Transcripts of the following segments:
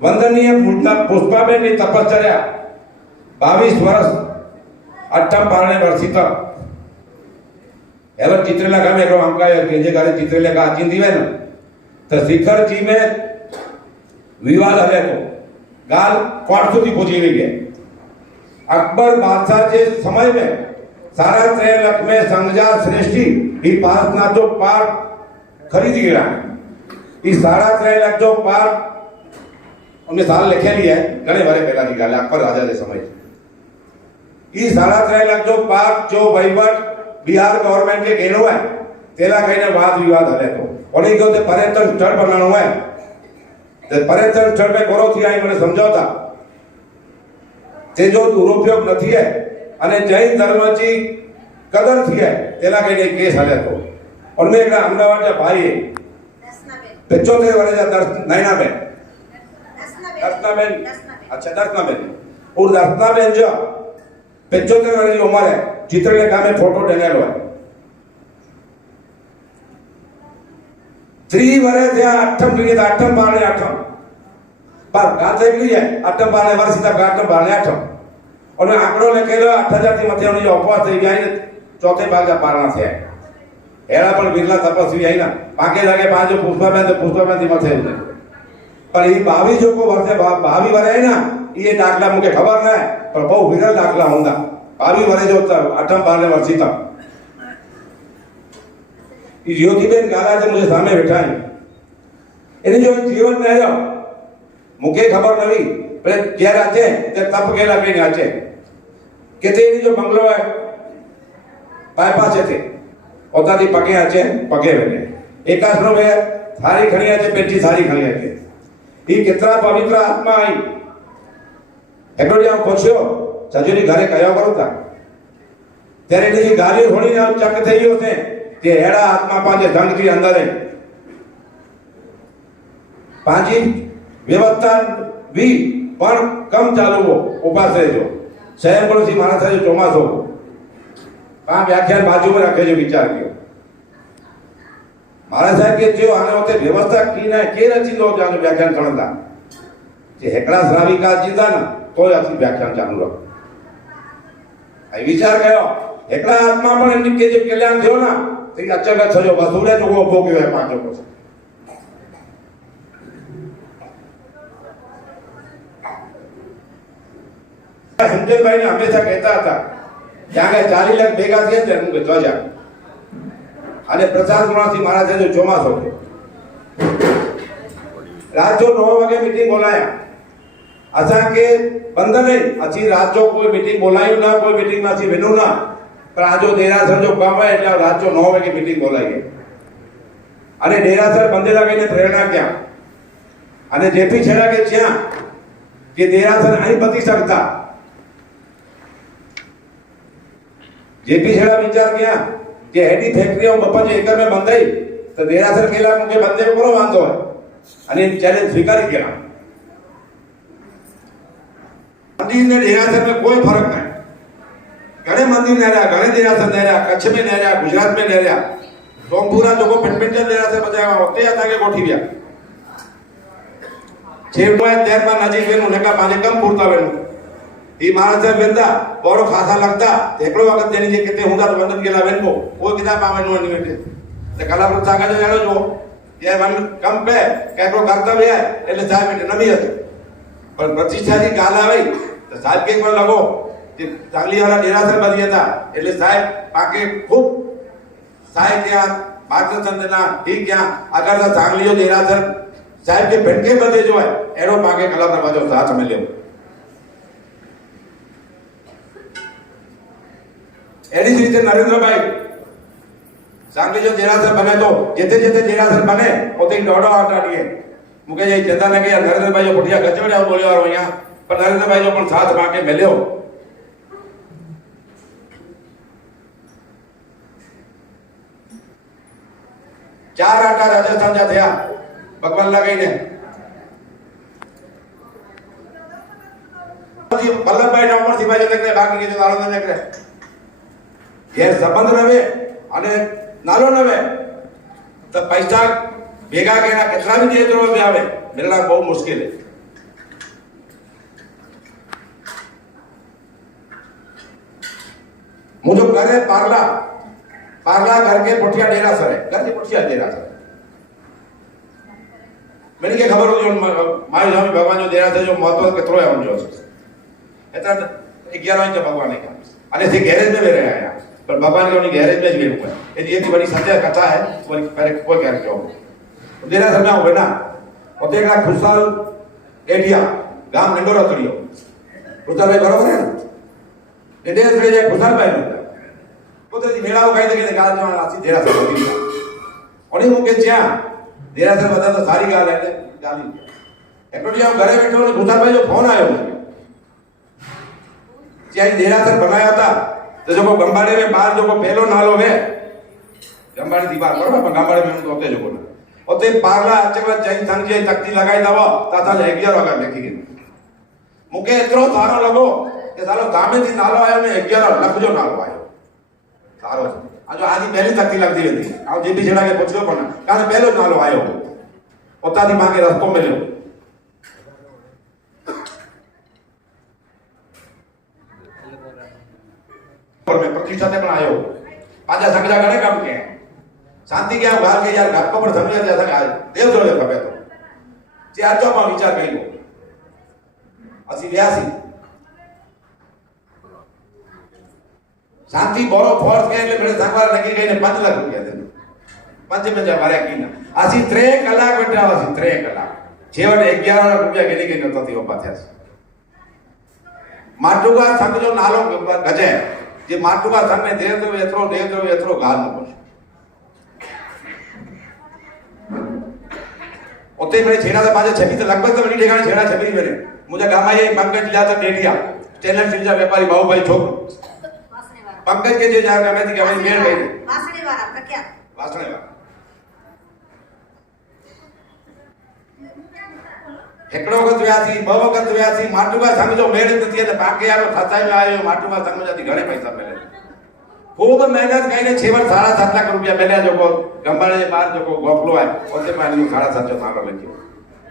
વંદનીય પુષ્પાબેનની તપશ્ચર્યા 22 વર્ષ અઠમ પારણે वर्षित एवं चित्रलेखा में एक अंका है कि जे गारे चित्रलेखा आचीन दीवे न तो शिखर जी में विवाद हले तो गाल कोर्ट सुधी पहुंची गई है। अकबर बादशाह के समय में 3.5 लाख में संगजा श्रेष्ठी ही पासना जो पार खरीद गया ये 3.5 लाख जो पार हमने साल लिखेली है घणे बारे पहला की गाल अकबर राजा के समय ये 3.5 लाख जो पार जो वहीवट बिहार गवर्नमेंट के घेरो है तेला कहीं वाद विवाद हले तो और एक होते पर्यटन स्थल बनाना है तो पर्यटन स्थल में गौरव थी आई मैंने समझौता ते जो दुरुपयोग नहीं है अने जैन धर्म की कदर थी है तेला कहीं केस हले तो और मैं एक अहमदाबाद का भाई है 75 वर्ष का नैनाबेन दर्शनाबेन अच्छा दर्शनाबेन और दर्शनाबेन जो 75 वर्ष की उम्र है चित्रलेखा में फोटो टेनेलो है 3 वर्ष थे अठम लिए अठम पाले अठम पर गाते के लिए अठम पाले वर्ष तक अठम पाले अठम और मैं आंकड़ो लेखेलो 8000 थी मथे उनी उपवास થઈ ગયા ને ચોથે ભાગા પારણા થયા એરા પણ બિરલા તપસ્વી आई ना पाके लागे पांचो पुष्पाबेन थी मथे उने पर ई 22 जो को वर्षे 22 वर्ष है ना ये दाखला मुझे खबर ना है पर बहुत विरल दाखला होंगे 22 वर्ष जो अठम पारणे वर्षित ज्योतिबेन गाला से मुझे सामने बैठा है इन्हें जो जीवन में आया मुझे खबर नहीं पर जय आचे ते तप केला कहीं आचे कहते इन्हें जो बंगलो है बाईपास थे ओता थी पगे आचे पगे बैठे एक आश्रम में थारी खड़ी आचे पेटी थारी खड़ी आचे ये कितना पवित्र आत्मा आई हेटोडिया पूछो सजोनी घरे कया करो था तेरे ने ये गाली थोड़ी ना चक થઈ ગયો છે તે હેડા આત્મા પાંજે ધંગ થી અંદર है પાંજી વ્યવસ્થા भी પણ કમ ચાલવો ઉભા રહેજો સ્વયં પણ સી મારા સાથે ચોમાસો આ વ્યાખ્યાન બાજુ में रखे जो विचार कियो महाराज साहब के जो आने होते व्यवस्था की ना के रची दो जानो व्याख्यान करता जे हेकड़ा श्राविका जीता ना तो असली व्याख्यान चालू रखो विचार कयो एकला आत्मा पण एमनी के जे कल्याण थयो ना तो अचगत थयो वसूले जो उभो कयो है पांचो को हिंदन भाई ने हमेशा कहता था ત્યાં કે 40 લાખ ભેગા થયા છે હું ધ્વજા અને પ્રસાદ ગુણાથી महाराज जो ચોમાસો છે रात जो 9 वागे मीटिंग बोलाया असा के बंद नहीं अच्छी रात जो कोई मीटिंग बोलायू ना कोई मीटिंग में अच्छी वेनू ना पर आज जो देरासर जो काम है એટલે रात जो 9 वागे मीटिंग बोलाई है અને દેરાસર બંધેલા કઈને પ્રેરણા क्या અને જેપી છેડા કે જ્યાં કે દેરાસર અહીં પતિ શકતા जेपी छेड़ा विचार किया कि हेडी फैक्ट्री और बप्पा जी एकड़ में बंधाई तो देरासर केला मुझे बंदे को वांधो है અને ચેલેન્જ સ્વીકારી ગયા मंदिर ने देरासर में कोई फर्क नहीं घणे मंदिर ने रहा घणे देरासर ने रहा कच्छ में ने रहा गुजरात में ने रहा सोमपुरा जो को पेंटमेंटल देरासर बजावा होते आता के गोठी गया छेड़ो है देर में नजीक वेनु लेका पाजे कम पूरता वेनु ई महाराज साहब वेंदा बड़ो खासा लगता एकड़ो वक्त देनी जे केते हुंदा तो वंदन केला वेनको कोई किताब आवे नो निवेटे ते कला प्रथा का जो जानो जो ये वन कम पे केटो कर्तव्य है એટલે સાહેબ એટલે નમી હતો पर प्रतिष्ठा की गाल आई तो साहब के पर लगो कि चांगली वाला देरासर बनी था એટલે સાહેબ પાકે खूब साहेब क्या मार्गदर्शन देना ठीक क्या अगर तो चांगली जो देरासर साहेब के भेटके बदे जो है एरो पाके कला प्रभा जो साथ में ले एडी रीते नरेंद्र भाई चांगली जो देरासर बने तो जेते जेते देरासर बने ओते डोडो हटा दिए मुके जे चेता ने के नरेंद्र भाई जो बढ़िया गजवड़े बोले वारो यहाँ पर नरेंद्र भाई जो पण साथ मांगे मिल्यो 4 आटा राजस्थान जा थया भगवान लगाईने वल्लभभाई ना अमरसिंह भाई जने बाकी के नालो ने करे ये संबंध रहे અને નાલો નવે તો પૈસા ભેગા કેના કેટલા બી દેતરો આવે મેળા બહુ મુશ્કેલ છે मुझे घर है पार्ला, पार्ला घर के पुठिया डेरासर है, घर के पुठिया डेरासर। मैंने क्या खबर होगी माय स्वामी भगवान जो डेरासर जो महत्व केतरो है उनजो एतना 11 इंच भगवान ने कहा अने से गैरेज में रहे आया पर भगवान के उनी गैरेज में જ બેઠું है ये एक बड़ी सत्य कथा है कोई कोई क्या जो डेरासर में हो ना और देखना खुशाल एडिया गाम नंडोरा तड़ियो खुशाल भाई बराबर है ना डेरासर में जाए खुशाल भाई होता પોતે મેળાઓ કાઈ દે કે ગાલ જવાના આસી દેરાસર વધી ગયા ઓની હું કે જ્યાં દેરાસર બધા તો સારી ગાલ એટલે ગાલી એકડો ઘરે બેઠો ને ગુસાભાઈ જો ફોન આવ્યો જ્યાં દેરાસર બનાવ્યા હતા તો જો ગંબાડે में बाहर जो पहलो नालो है गंबाड़ी थी बाहर बरोबर पण गंबाड़े में तो होते जो ना ओते पारला अचकला जैन संजय तकती लगाई दवा ताता 11 वागा देखी गई मुके एतरो सारो लगो કે સાલો ગામેથી નાલો આવ્યો ને 11 લખ જો નાલો આવ્યો સારો આ જો આની પહેલી તકતી લાગતી હતી આ જે બી છેડા કે પૂછ્યો પણ કારણ પહેલો જ નાલો આવ્યો પોતાની માંગે રસ્તો મળ્યો पर मैं प्रतिष्ठा से पण आयो पाजा संगजा गणे काम के शांति के बाहर के यार घाट पर समझ जैसा आज देव जोड़े खबे तो जे आजो में विचार करियो असी 82 शांति बोरो फोर्स के એટલે મેં સંગવાર નકી ગઈને 5 લાખ રૂપિયા દે 5 મજા માર્યા કીના આસી 3 કલાક બેઠા આસી 3 કલાક છેવટે 11 રૂપિયા કેલી કે નતો થી ઓપા થયા माटुगा संघ जो नालो गजे जे माटुगा संघ ने दे दो एतरो गाल न पड़े ओते मेरे छेड़ा से पाजे छबी तो लगभग तो बड़ी ठेकाने छेड़ा छबी मेरे मुझे गामा ये पंकज लिया था डेडिया स्टेनलेस स्टील का व्यापारी बाबू भाई छोक पंकज के जो जाकर मैं थी कि हमारी मेल गई वासणे वाला प्रख्यात वासणे वाला एकड़ो वक्त व्यासी ब वक्त व्यासी माटुगा संघ जो मेल थी ने बाकी आलो फसाई में आयो माटुगा संघ में जाती घणे पैसा मिले खूब मेहनत कईने छेवट 7.5 लाख रुपया मिल्या जो को गंबाड़े जे बार जो को गोफलो आए ओते पानी 7.5 जो नालो लख्यो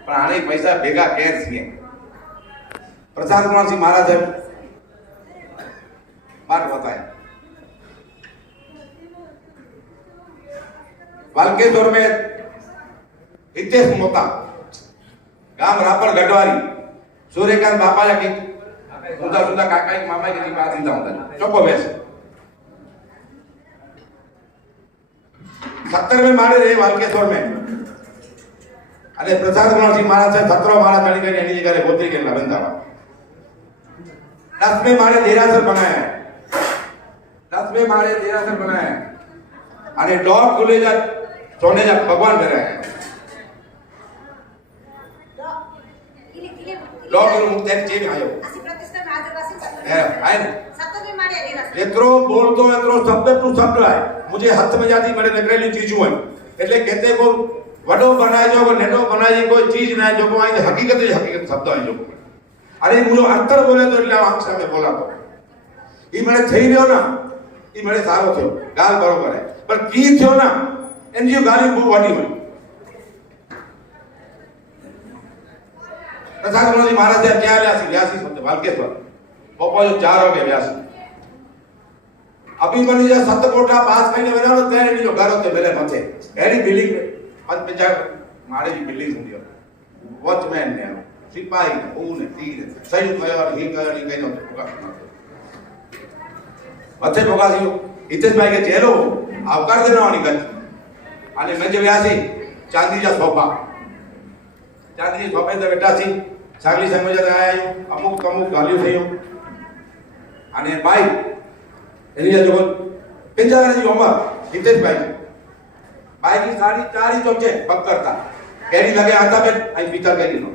पण आने पैसा भेगा केर छे प्रसाद कुमार सिंह महाराज है बात बताए वालकेश्वर में हितेश मोता गाम रापर गढ़वारी सूर्यकांत बापा की सुधा सुधा काका की मामा की बात ही था चुप बैस 17 में मारे रहे वालकेश्वर में अरे प्रसाद कुमार सिंह महाराज से 17 मारा चढ़ी गई एनी जगह गोत्री के लबंदावा 10 में मारे देरासर बनाया 10 में मारे देरासर बनाया अरे डॉग खुले जा सोने जा भगवान करे डॉग नु मुक्ति जे में आयो असी प्रतिष्ठा में आदिवासी आए सत्तो में मारे देरासर एतरो बोलतो एतरो शब्द टू शब्द आए मुझे हाथ में जाती मेरे नगरेली चीजू है એટલે कहते को वडो बनाए जो नेडो बनाए कोई चीज ना जो को आई हकीकत शब्द आई जो अरे मुझे अंतर बोले तो એટલે आंख सामे बोला तो ई મને થઈ રહ્યો ના ई મને સારો થયો ગાલ બરોબર है पर की થયો ना एनजीओ गाली બહુ વાડી હોય प्रसाद कुमार जी महाराज क्या व्यासी शब्द वालकेश्वर पप्पा जो 4 हो गए व्यासी अभी बनी जा 7 कोठा पास कईने वेरा तो तेरे जो घर होते मेरे मथे एडी बिल्डिंग 50 मारे की बिल्डिंग हुंदी वॉचमैन ने सिपाही ने ऊ ने ती ने सही कयो और ही कयो नहीं कयो मथे भोगासियो हितेश भाई के चेलो आवकार देना वाली गत आने मैं जो व्यासी चांदी जा सोफा चांदी सोफे ते बैठा सी सागली समझ आया अमुक गालियो थयो आने भाई एनी जो 50 की उम्र हितेश भाई की साड़ी 4 तो छे पकड़ता केडी लगे आता पे आई भीतर गई नो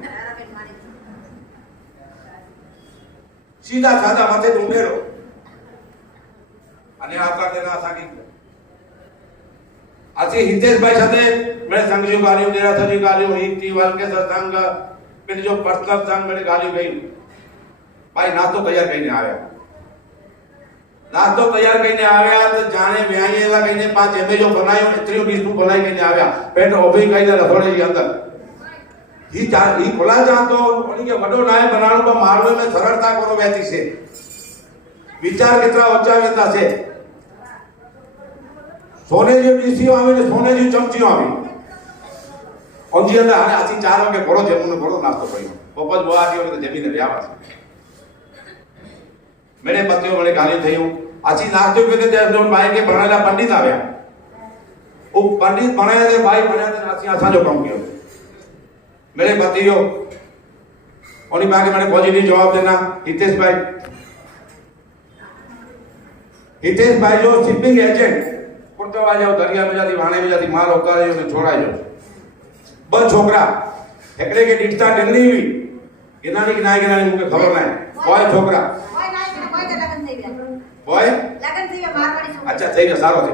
सीधा सादा माथे ढूंढेरो અને આવકાર દેના સાકી આજે हितेश भाई સાથે મેં સંઘ जो गालियो देरासर जी गालियो हिती वालकेश्वर संघ पेन जो पर्सनल संघ मेरे गालियो गई भाई ना तो तैयार कईने आया नास्तो तैयार कईने आव्या तो जाने व्यायेला कईने 5 एमे जो बनायो इतरियो डिश नु बनाई कईने आव्या पेट ओभी कईने रसोड़े जी अंदर ही खुला जा तो उनी के वडो नाय बनाणो तो मारवे में सरलता करो वेती से विचार कितना ऊंचा वेता से સોને જે ડીસીઓ આવી ને સોને જે ચમચીઓ આવી ઓનજી અંદર હારે આથી 4 વાગે ઘોડો જમવાનો ઘોડો નાસ્તો કર્યો પપ્પા બહુ આટી વખતે જમીને રહ્યા છે મેરે પતિઓ મને ગાલી થયું આથી નાસ્તો કે ત્યાં જો ભાઈ કે ભણેલા પંડિત આવ્યા वो पंडित बनाया थे भाई बनाया थे आसी आसा जो काम किया मेरे पतियो उन्हीं बाकी मैंने पॉजिटिव जवाब देना हितेश भाई जो शिपिंग एजेंट कुर्तवा जाओ दरिया में जाती वाणे में जाती माल होता है उसे छोड़ा जाओ बस छोकरा एकड़े के डिटता डंगरी हुई गिनानी मुझे खबर नहीं बॉय छोकरा કોઈ ના કે કોઈ તો લગન થઈ ગયા बॉय લગન થઈ ગયા મારવાડી છોકરી अच्छा થઈ ગયો સારો છે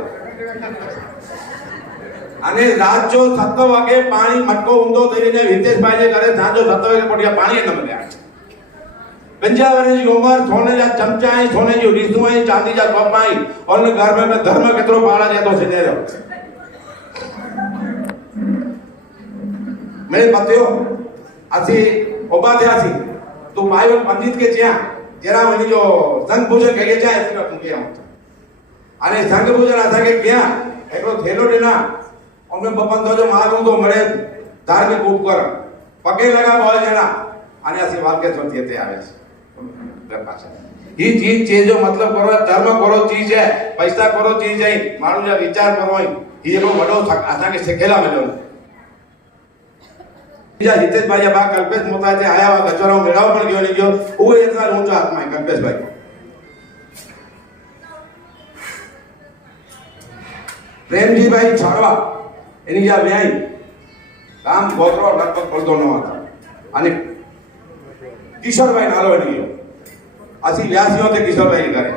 અને રાત જો 7 વાગે પાણી મટકો ઊંધો થઈને હિતેશભાઈ જે ઘરે સાંજો 7 વાગે પડિયા પાણી ન મળ્યા 50 વર્ષ की उम्र सोने जा चमचाई सोने जी रिसुई चांदी जा कपाई और घर में धर्म केतरो पाड़ा जातो से ने मेरे पतियो आसी ओबा थे आसी तो भाई पंडित के ज्या जरा मनी जो संग पूजन कहिए जाए इसका तुम के अने संग पूजन आसा के क्या एकरो थेलो देना हमने बपन तो जो मालूम तो मरे धार्मिक उपकरण पगे लगा बोल देना आने ऐसी बात के सोचते थे आवे ये चीज जो मतलब करो धर्म करो चीज है पैसा करो चीज है मानु जा विचार करो ये को बड़ो आसा के सिखेला मिलो जा हितेश भाई बा कल्पेश मोता थे आया वा गचरो मेड़ाव पण गयो नहीं गयो वो इतना ऊंचा आत्मा है कल्पेश भाई प्रेमजी भाई छाड़वा એની જ્યાં વ્યાય કામ ગોત્રો લગભગ પડતો ન હતો અને કિશોરભાઈ નાલો એની અસી વ્યાસીઓ તે કિશોરભાઈ કરે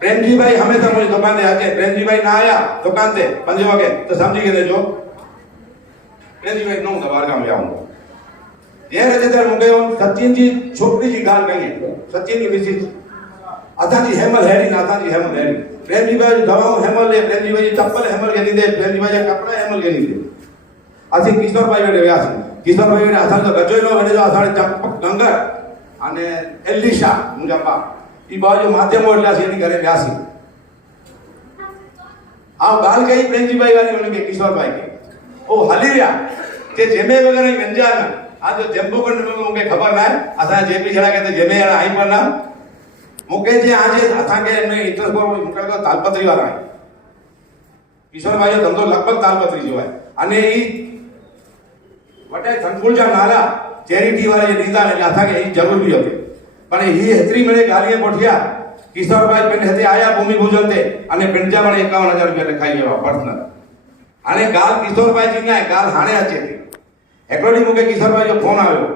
પ્રેમજીભાઈ હંમેશા મુझे दुकान पे आके प्रेमजीभाई ना आया दुकान पे 5 वागे तो समझी के जो प्रेमजीभाई नो दबार का में आऊंगा ये रजे तर मुके सचिन जी छोकरी जी गाल कही सचिन की मिसिस अथा जी हेमल हेडी नाथा जी हेमल हेडी प्रेमजीभाई दवाओं हेमल ले प्रेमजीभाई चप्पल हेमल के दे प्रेमजीभाई कपड़ा हेमल के दे आसी किशोरभाई वेडे व्यास किशोरभाई वेडे असल तो गजोइनो वेडे जो असाडे चंपक गंगर अने एलिशा मुजापा ई बाजू माध्यमो એટલે એની ઘરે વ્યાસી આ ગાલ કઈ પ્રેમજીભાઈ વાળી મને કે કિશોરભાઈ કે ओ हली रहा के जेमे वगैरह व्यंजन आ जो जंबू कंड में मुके खबर ना असा जेपी छड़ा कहते जेमे यार आई पर ना मुके जे आज असा के ने इंटरेस्ट को मुके तो तालपत्री वाला है किशोर भाई जो धंधो लगभग तालपत्री जो है अने ई वटे संकुल जा नाला चैरिटी वाले नीता ने असा के ई जरूर भी होते पण ई हेतरी मेरे गालियां पोठिया किशोर भाई पिंड हेते आया भूमि पूजन ते अने पिंडजा वाले 51000 रुपया लिखाई लेवा पर्सनल अने गाल किशोर भाई जी ने गाल हाणे अचे थी एकड़ी मुके किशोर भाई जो फोन आयो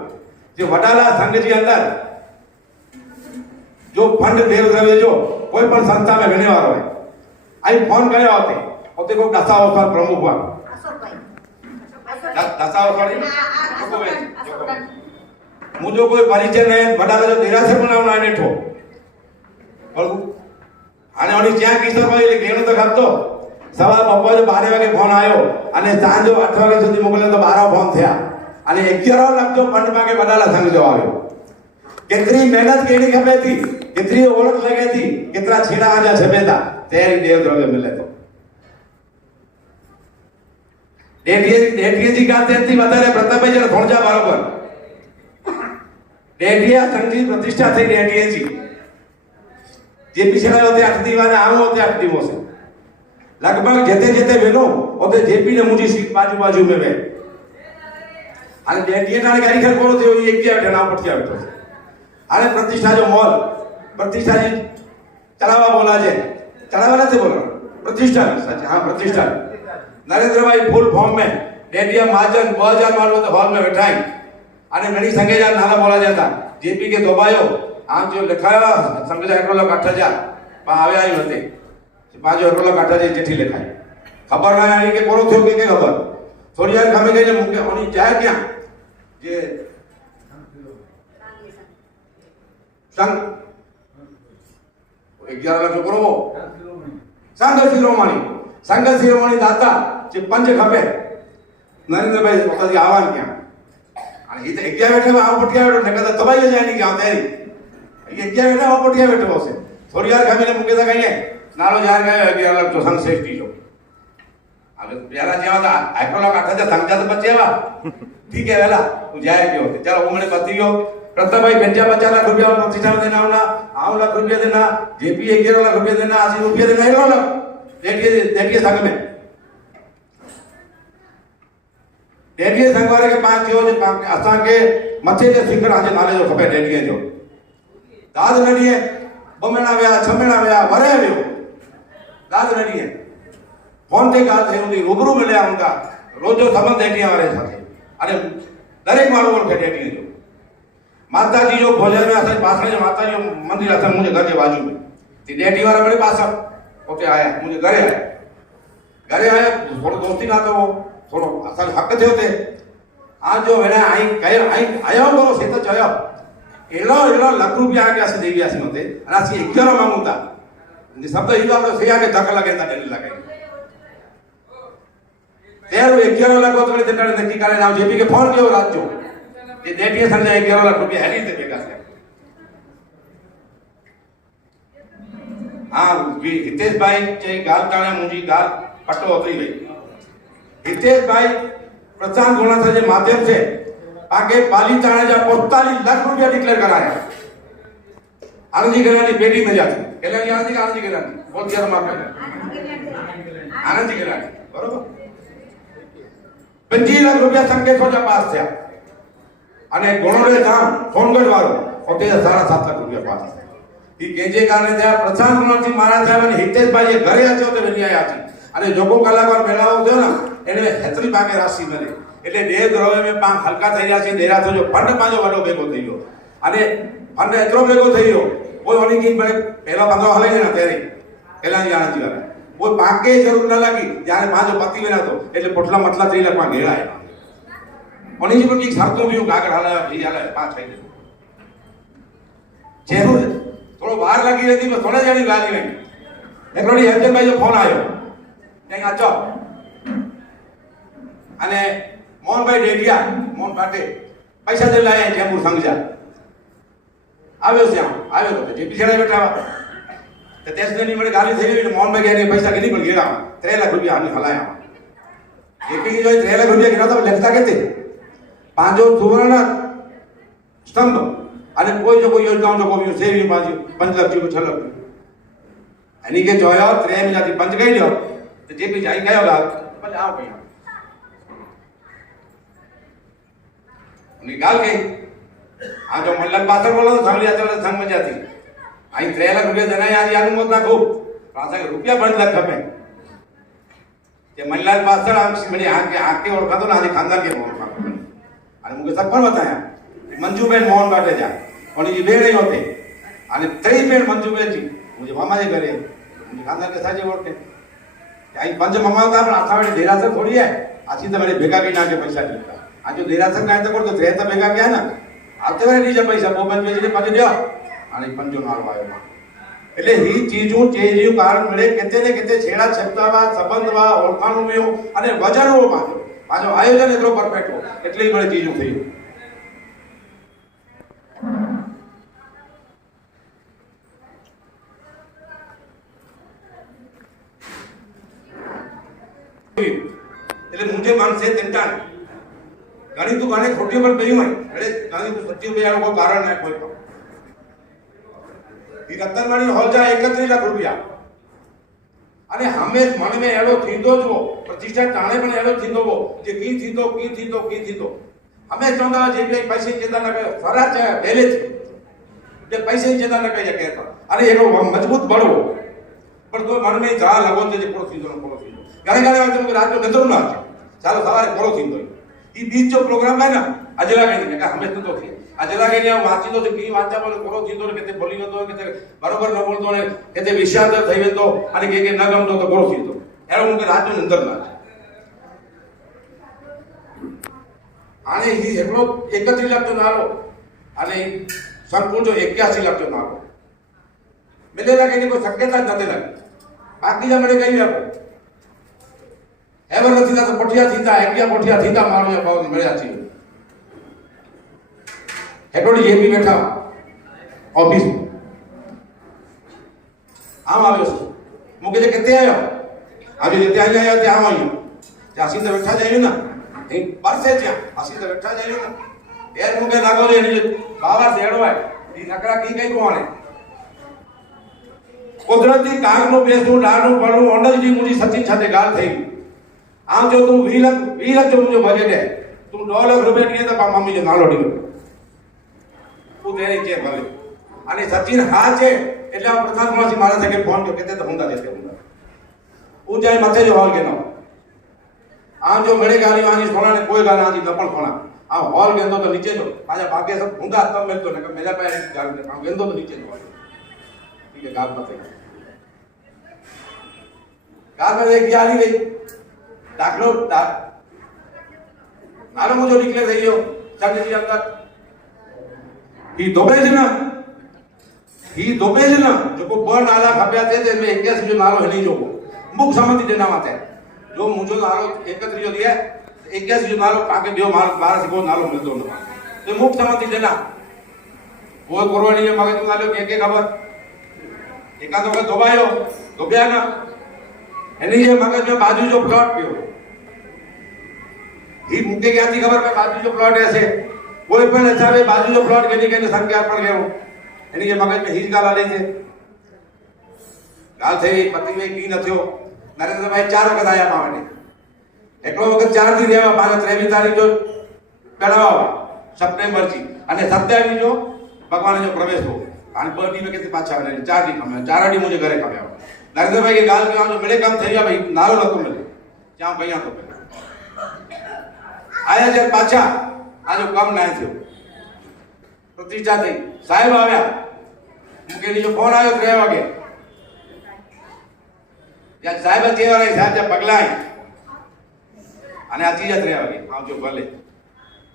जे वडाला संघ जी अंदर जो फंड देव द्रव्य जो कोई पण संस्था में वेने वालो है आई फोन कयो होते होते को दसाओ साल प्रमुख हुआ અશોકભાઈ दसाओ साल અશોકભાઈ मुझे कोई परिचय नहीं वडाला जो देरासर बनावना है नेठो और आने वाली क्या किशोर भाई ले घेणो तो खातो सवा बपा जो 12 वागे फोन आयो अने सांजो 8 वागे सुधी मोकले तो 12 फोन थया अने 11 लाख जो फंड मांगे बडाला संघ जो आयो केतरी मेहनत केडी खपे थी केतरी ओळख लगे थी केतरा छेड़ा आजा छपेता तेरी देव द्रव्य मिले तो डेटिया जी का तेती વધારે પ્રતાપભાઈ જરા થોડજા બરાબર डेटिया संघ प्रतिष्ठा थी डेटिया जी जे पिछड़ा होते 8 दीवाने आऊं होते 8 दिवस से लगभग जते जते वेलो ओते जेपी ने मुझी सीट बाजू बाजू में वे अने डेटिया ने गाड़ी खर कोरो थयो एक के ठना पटिया बैठो अने प्रतिष्ठा जो मॉल प्रतिष्ठा जी चलावा बोला जे चलावा नथे बोलो प्रतिष्ठा सच हां प्रतिष्ठा नरेंद्र भाई फुल फॉर्म में डेटिया महाजन 2000 मालूम तो हॉल में बैठाई अने मनी संगे जा नाला बोला जाता जेपी के दबायो आम जो लिखाया संगे जा 1 लाख 8000 पा आवे आई होते पांच 1 लाख 8000 चिट्ठी लिखाई खबर ना आई के कोरो थयो के खबर थोड़ी यार खमे गई मुके ओनी जाए क्या जे संग 11 लाख करो संग शिरोमणि दाता जे पंच खपे नरेंद्र भाई पति आवान क्या आणि इथे 11 बैठे आव पटिया बैठो ने कहता तबाई जाए नहीं क्या तेरी 11 बैठे आव पटिया बैठो से थोड़ी यार खमे ने मुके ता कहिए नालो जार गयो 11 लाख जो संघ श्रेष्ठी जो હવે પેલા જેવા હતા 8 લાખ 8,000 સંઘ તો બચેવા ठीक है वेला तू जाए क्यों चलो उमड़े पति हो प्रताप भाई 50 लाख रुपया प्रतिष्ठा देना होना 9 लाख रुपया देना जेपी 11 लाख रुपया देना 80 रुपया देना 11 लाख देखिए संघ में डेढ़िए संघ वाले के पांच जो असा के मथे जे शिखर आज नाले जो खपे डेढ़िए जो दाद नडीए बमेणा वया छमेणा वया वरे वियो दाद नडीए फोन ते गाल थई हुंदी रूबरू मिल्या हुंदा रोजो संबंध डेढ़िया वाले साथे अरे दरेक माण्हू ओळखे डेढ़िए जो माता जी जो भोजन में असां पासे जो माता जो मंदिर असां मुंहिंजे घर जे बाजू में ती डेढ़ी वारा बड़े पासा उते आया मुंहिंजे घरे आया थोड़ो दोस्ती ना तो थोड़ो असां हक़ थियो थे आज जो वेना आई कयो आई आयो बरो से तो चयो एड़ो लाख रुपया आके असां देई वियासीं मथे अने असीं 11 मांगू था शब्द इहो आपणे से आके धक लगे था डेली लगे तेर 11 लाख तो बड़े दिन नक्की करे नाम जेपी के फोन कियो रात जो ये डेढ़ी संजय 11 लाख रुपया हेली ते बेगा से हां हितेश भाई जे गाल काणे मुंजी गाल पटो उतरी गई हितेश भाई प्रशांत गोणासा के माध्यम से आगे पालीताणा जा 45 लाख रुपया डिक्लेयर कराया आनंदी गलानी बेटी में जाती गलानी आनंदी गलानी बहुत ज्यादा माफ कर आनंदी गलानी बरोबर 25 लाख रुपया संकेत सोचा पास थे अने गोणोडे धाम सोनगढ़ वालो ओते 7.5 लाख रुपया पास ई केजे कारणे थया प्रशांत गोणासी महाराज साहेब अने हितेश भाई घरे आछो ते वनी आया छी अने जोको कलाकार मेळावो थयो ने એને હેતરી ભાગે રાશિ મળે એટલે દેહ દ્રવ્ય में પાંખ હલકા થઈ રહ્યા છે દેરા થયો ફંડ પાજો વડો ભેગો થઈ ગયો અને ફંડ એટલો ભેગો થઈ ગયો કોઈ ઓની કી પડે પહેલા પાંદો હલે ને ત્યારે પહેલા ની આણજી વાળા કોઈ પાંકે જરૂર ન લાગી જ્યારે પાંજો પતિ વેના તો એટલે પોટલા મટલા થઈ લે પાંખ ઘેરાય ઓની જી કી સરતો બીઓ ગાગર હાલે ભી હાલે પાંચ થઈ ગયો જરૂર થોડો વાર લાગી હતી પણ થોડા જાણી લાગી નહીં એકરોડી હરજન ભાઈ જો ફોન આવ્યો ત્યાં આચો અને મોહનભાઈ ડેડિયા મોહન પાટે પૈસા દે લાયા જેમુર સંગજા આવ્યો છે આવ્યો તો જે પીછેડા બેઠા તો તેસની મને ગાલી થઈ ગઈ મોહનભાઈ કે પૈસા કેટલી પણ ગેડા 3 લાખ રૂપિયા આની હલાયા એકી જો 3 લાખ રૂપિયા ગેડા તો લખતા કેતે પાંજો સુવર્ણ સ્તંભ અને કોઈ જો કોઈ યોજનાઓ જો કોઈ સેવી પાજી 5 લાખ જેવું 6 લાખ એની કે જોયો 3 મહિનાથી પંચ ગઈ લ્યો તો જે બી જાઈ ગયો લાગ ભલે આવ ભાઈ निकाल गई आज जो मल्लक पात्र बोला तो सांगली आता संग में जाती आई 3 लाख रुपया देना यार यार मत ना खूब पासा रुपया 5 लाख खपे ये मल्लक पात्र आम मेरे आके ओळखा तो ना आधी खानदान के मोहन आणि मुके सब पण बताया मंजूबेन मोहन बाटे जा कोणी जी बेड होते आणि तरी बेड मंजूबेन जी मुझे मामा जे घरे मुझे खानदान के साजे ओळखे आई पंज मामा का पण आथावडी देरासर थोड़ी है आची तो मेरे भेगा की ना के पैसा दिया आज जो देरासर काय तो करतो त्रेता भेगा क्या ना આવતે વારે નીચે પૈસા બોબન વેચીને પાછી દો અને પંજો નાળો આવ્યો એટલે ही ચીજો ચેજીયું કારણ મળે કેતે ને કેતે છેડા છપતાવા સંબંધવા ઓળખાણું મેં અને વજનવો પાછો આયોજન એટલો પરફેક્ટ હો એટલે મળે ચીજો થઈ એટલે મુझे मन से चिंता गाड़ी तो गाने खोटी पर नहीं हुई अरे गाड़ी तो सच्ची में यार को कारण है कोई ये रतनवाड़ी हॉल जा 31 लाख रुपया अने हमें मन में एडो थींदो जो प्रतिष्ठा टाणे पण एडो थींदो वो जे की थींदो हमें चोंदा जे भी पैसे चिंता न कयो फराच है पहले जे पैसे चिंता न कयो कहता अरे एडो मजबूत बड़ो पर तो मन में जा लगो ते जे पूरो थींदो गाने गाने वाले मुझे रात में नजर ना आती चलो सवारे पूरो थींदो ई बीच जो प्रोग्राम है ना अजला के का हमें तो थी अजला के ने वाची तो की वाचा बोले पूरो थींदो ने केते बोली तो केते बरोबर न बोलतो ने केते विषाद થઈ વેતો અને કે ન ગમતો તો પૂરો થીંદો એનો મુકે રાત में नजर ना आने ही एकलो 31 लाख तो नालो અને સંપૂર્ણ जो 81 लाख तो नालो मिले लगे कोई शक्यता नते लगे बाकी जा मने कही आपको एवर નથી તો પઠિયા થીતા એકિયા પઠિયા થીતા મારો એ પાવ મળ્યા છે હેટોડી જેપી બેઠા ઓફિસ આમ આવ્યો છે મૂકે છે કેતે આવ્યો આજે જે ત્યાં આવ્યા ત્યાં આવ્યો ત્યાં સીધા બેઠા જાય ને એ પરસે ત્યાં આ સીધા બેઠા જાય ને એર મૂકે નાગો લે એની બાવા સેડવાય એ નકરા કઈ કોણે કુદરતી કાગનું બેસવું ડાળનું પડવું ઓંડલજી મુજી સચિન સાથે ગાલ થઈ આમ જો તું 20 લાખ જો મુજો બજેટ હે તું 2 લાખ રૂપિયા દીએ તો મમ્મી જો નાલો ડીયો તું તેરી કે ભલે અને સચિન હા છે એટલે આ પ્રધાનમંત્રી મારા સાથે ફોન કર્યો કેતે તો હુંદા દેતે હુંદા હું જાય મથે જો હોલ કે નો આમ જો મેળે ગાલી વાની સોના ને કોઈ ગાના આજી નપણ સોના આ હોલ गेंदो तो नीचे जो आजा भागे सब हुंदा तब मिलतो ने कि मेरा पैर गाल ने काम गेंदो तो नीचे जो ठीक है गाल पते गाल में एक जाली गई दाखलो नारो मुझे निकले रही हो चल जी अंदर ही दोबे जना जो को ब नाला खप्या थे में 81 जो नालो है नहीं जो मुख समझी देना माते जो मुझे नालो 31 जो दिया 81 जो नालो काके दियो मार 12 से को नालो मिलतो न तो मुख समझी देना वो करवानी है मगे तुम नालो के खबर एका तो दोबायो दोब्या ना एनी जे मगज में बाजू जो प्लॉट पियो ही मुके क्या थी खबर में बाजू जो प्लॉट ऐसे कोई पण हिसाबे बाजू जो प्लॉट केनी केनी संख्या पण गयो एनी जे मगज में हीज गाल आले छे गाल થઈ પતિ મે કી નથ્યો નરેન્દ્રભાઈ 4 વખત આયા માવાને એકલો વખત 4 થી દેવા 23 તારીખ જો પેલાવા સપ્ટેમ્બર થી અને 27 જો ભગવાન જો પ્રવેશ હો અને બર્થડે में कितने पाछा आने 4 दी कम 4 डी मुझे घरे कम नरेंद्रभाई के गाल में जो मिले काम થઈ ગયા ભાઈ નારો નતો मिले क्या भैया तो आया जब पाछा आज कम ना थयो प्रतिष्ठा थी साहेब આવ્યા मुकेली जो फोन आयो 3 वागे या साहेब तेवारे साहेब पगलाय અને આ ચીજ 3 વાગે આવજો ભલે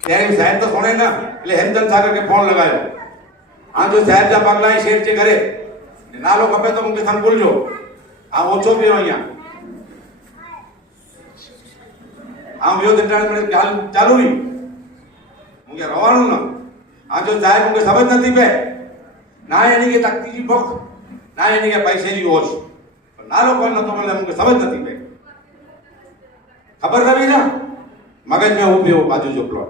ત્યારે સાહેબ તો સોણે ના એટલે હેમચંદ સાગર કે ફોન લગાયો આ જો સાહેબ જા પગલાય શેર છે ઘરે નાલો કપે તો મુકે થન બોલજો આ ઓછો પીઓ અહીંયા આમ યો દટાણ મને ગાલ ચાલુ ની મુકે રવાનું ન આ જો સાહેબ મુકે સમજ નથી પે ના એની કે તકતી ભોખ ના એની કે પૈસે ની હોશ નાલો કોણ નતો મને મુકે સમજ નથી પે खबर रही ना मगज में उभ्यो बाजू जो प्लॉट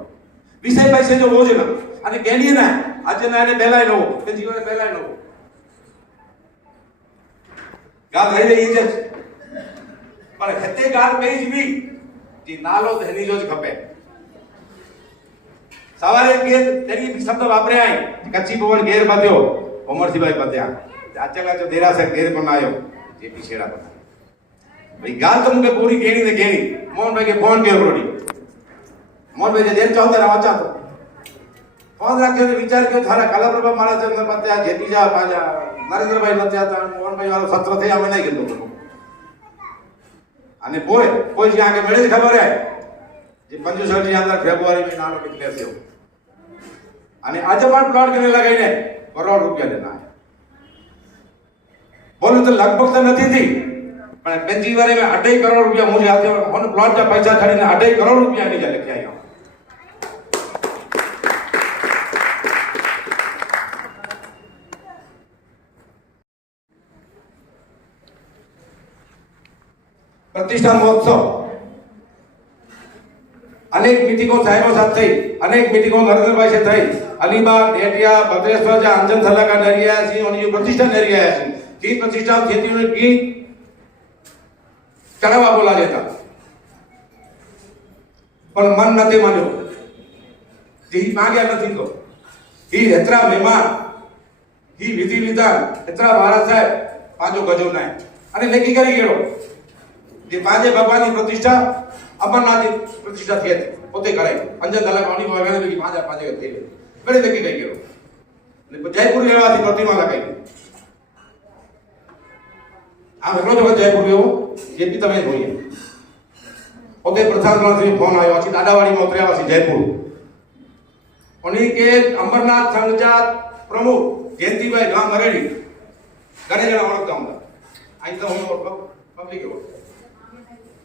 विषय पैसे जो बोझ ना અને કેની ના આજે ના એને પહેલાય નો કે જીવન પહેલાય નો ગાલ રહી રહી છે પણ હતે ગાલ મેં જ બી જે નાલો ધની જો જ ખપે સવારે કે તેની શબ્દ વાપરે આઈ કચ્ચી પવન ઘેર બાધ્યો અમરસિંહભાઈ પત્યા ચાચા જો દેરાસર ઘેર પણ આવ્યો જે પીછેડા પર भाई गाल तो मुझे पूरी केनी ने केनी मोहन भाई के फोन के रोडी मोहन भाई जे चाहता रहा चाहतो फोन रखे ने विचार के थारा कला प्रभा मारा से मैं पत्या जेपी जा पाजा नरेंद्र भाई नत्या था मोहन भाई वाला सत्र थे हमें नहीं गिनतो અને કોઈ જે આગે મળે ખબર હે જે 65 ની અંદર ફેબ્રુઆરી में નાનો निकले છે અને આજે પણ પ્લોટ કરીને લગાઈને કરોડ રૂપિયા દેના બોલો તો લગભગ તો નથી थी પણ બેંજી વારે में 2.5 करोड़ रुपया मुझे आते और प्लॉट का पैसा छड़ी ने 2.5 करोड़ रुपया नहीं लेके आया प्रतिष्ठा महोत्सव अनेक मीटिंगों साहेबों साथ थी अनेक मीटिंगों नरेंद्र भाई से थी अलीबाग डेटिया भद्रेश्वर जा अंजन थला का डरिया सी और ये प्रतिष्ठा डरिया सी की प्रतिष्ठा खेती ने की करावा बोला देता पर मन नते मान्यो जी मांग्या નથી તો ही एतरा मेहमान ही विधि विधान एतरा महाराज साहेब पांचो गजो नाय અને લેખી કરી ગયો જે પાંચે ભગવાનની પ્રતિષ્ઠા અમરનાથની પ્રતિષ્ઠા થઈ હતી પોતે કરાઈ અંજન દલા પાણી માં વેલે કે પાંચે પાંચે થઈ ગઈ બડે લેખી ગઈ ગયો ને જયપુર રહેવાથી પ્રતિમા લગાઈ આ એકલો જો જયપુર ગયો ये भी तमे જોઈએ ઓકે પ્રધાનમંત્રી ફોન આવ્યો છે દાદાવાડી માં ઉતર્યા છે જયપુર ઉની के अमरनाथ संघजात प्रमुख जयंतीભાઈ ગામ મરેડી ઘરે ઘરે ઓળખતા હું आई तो हम पब्लिक हो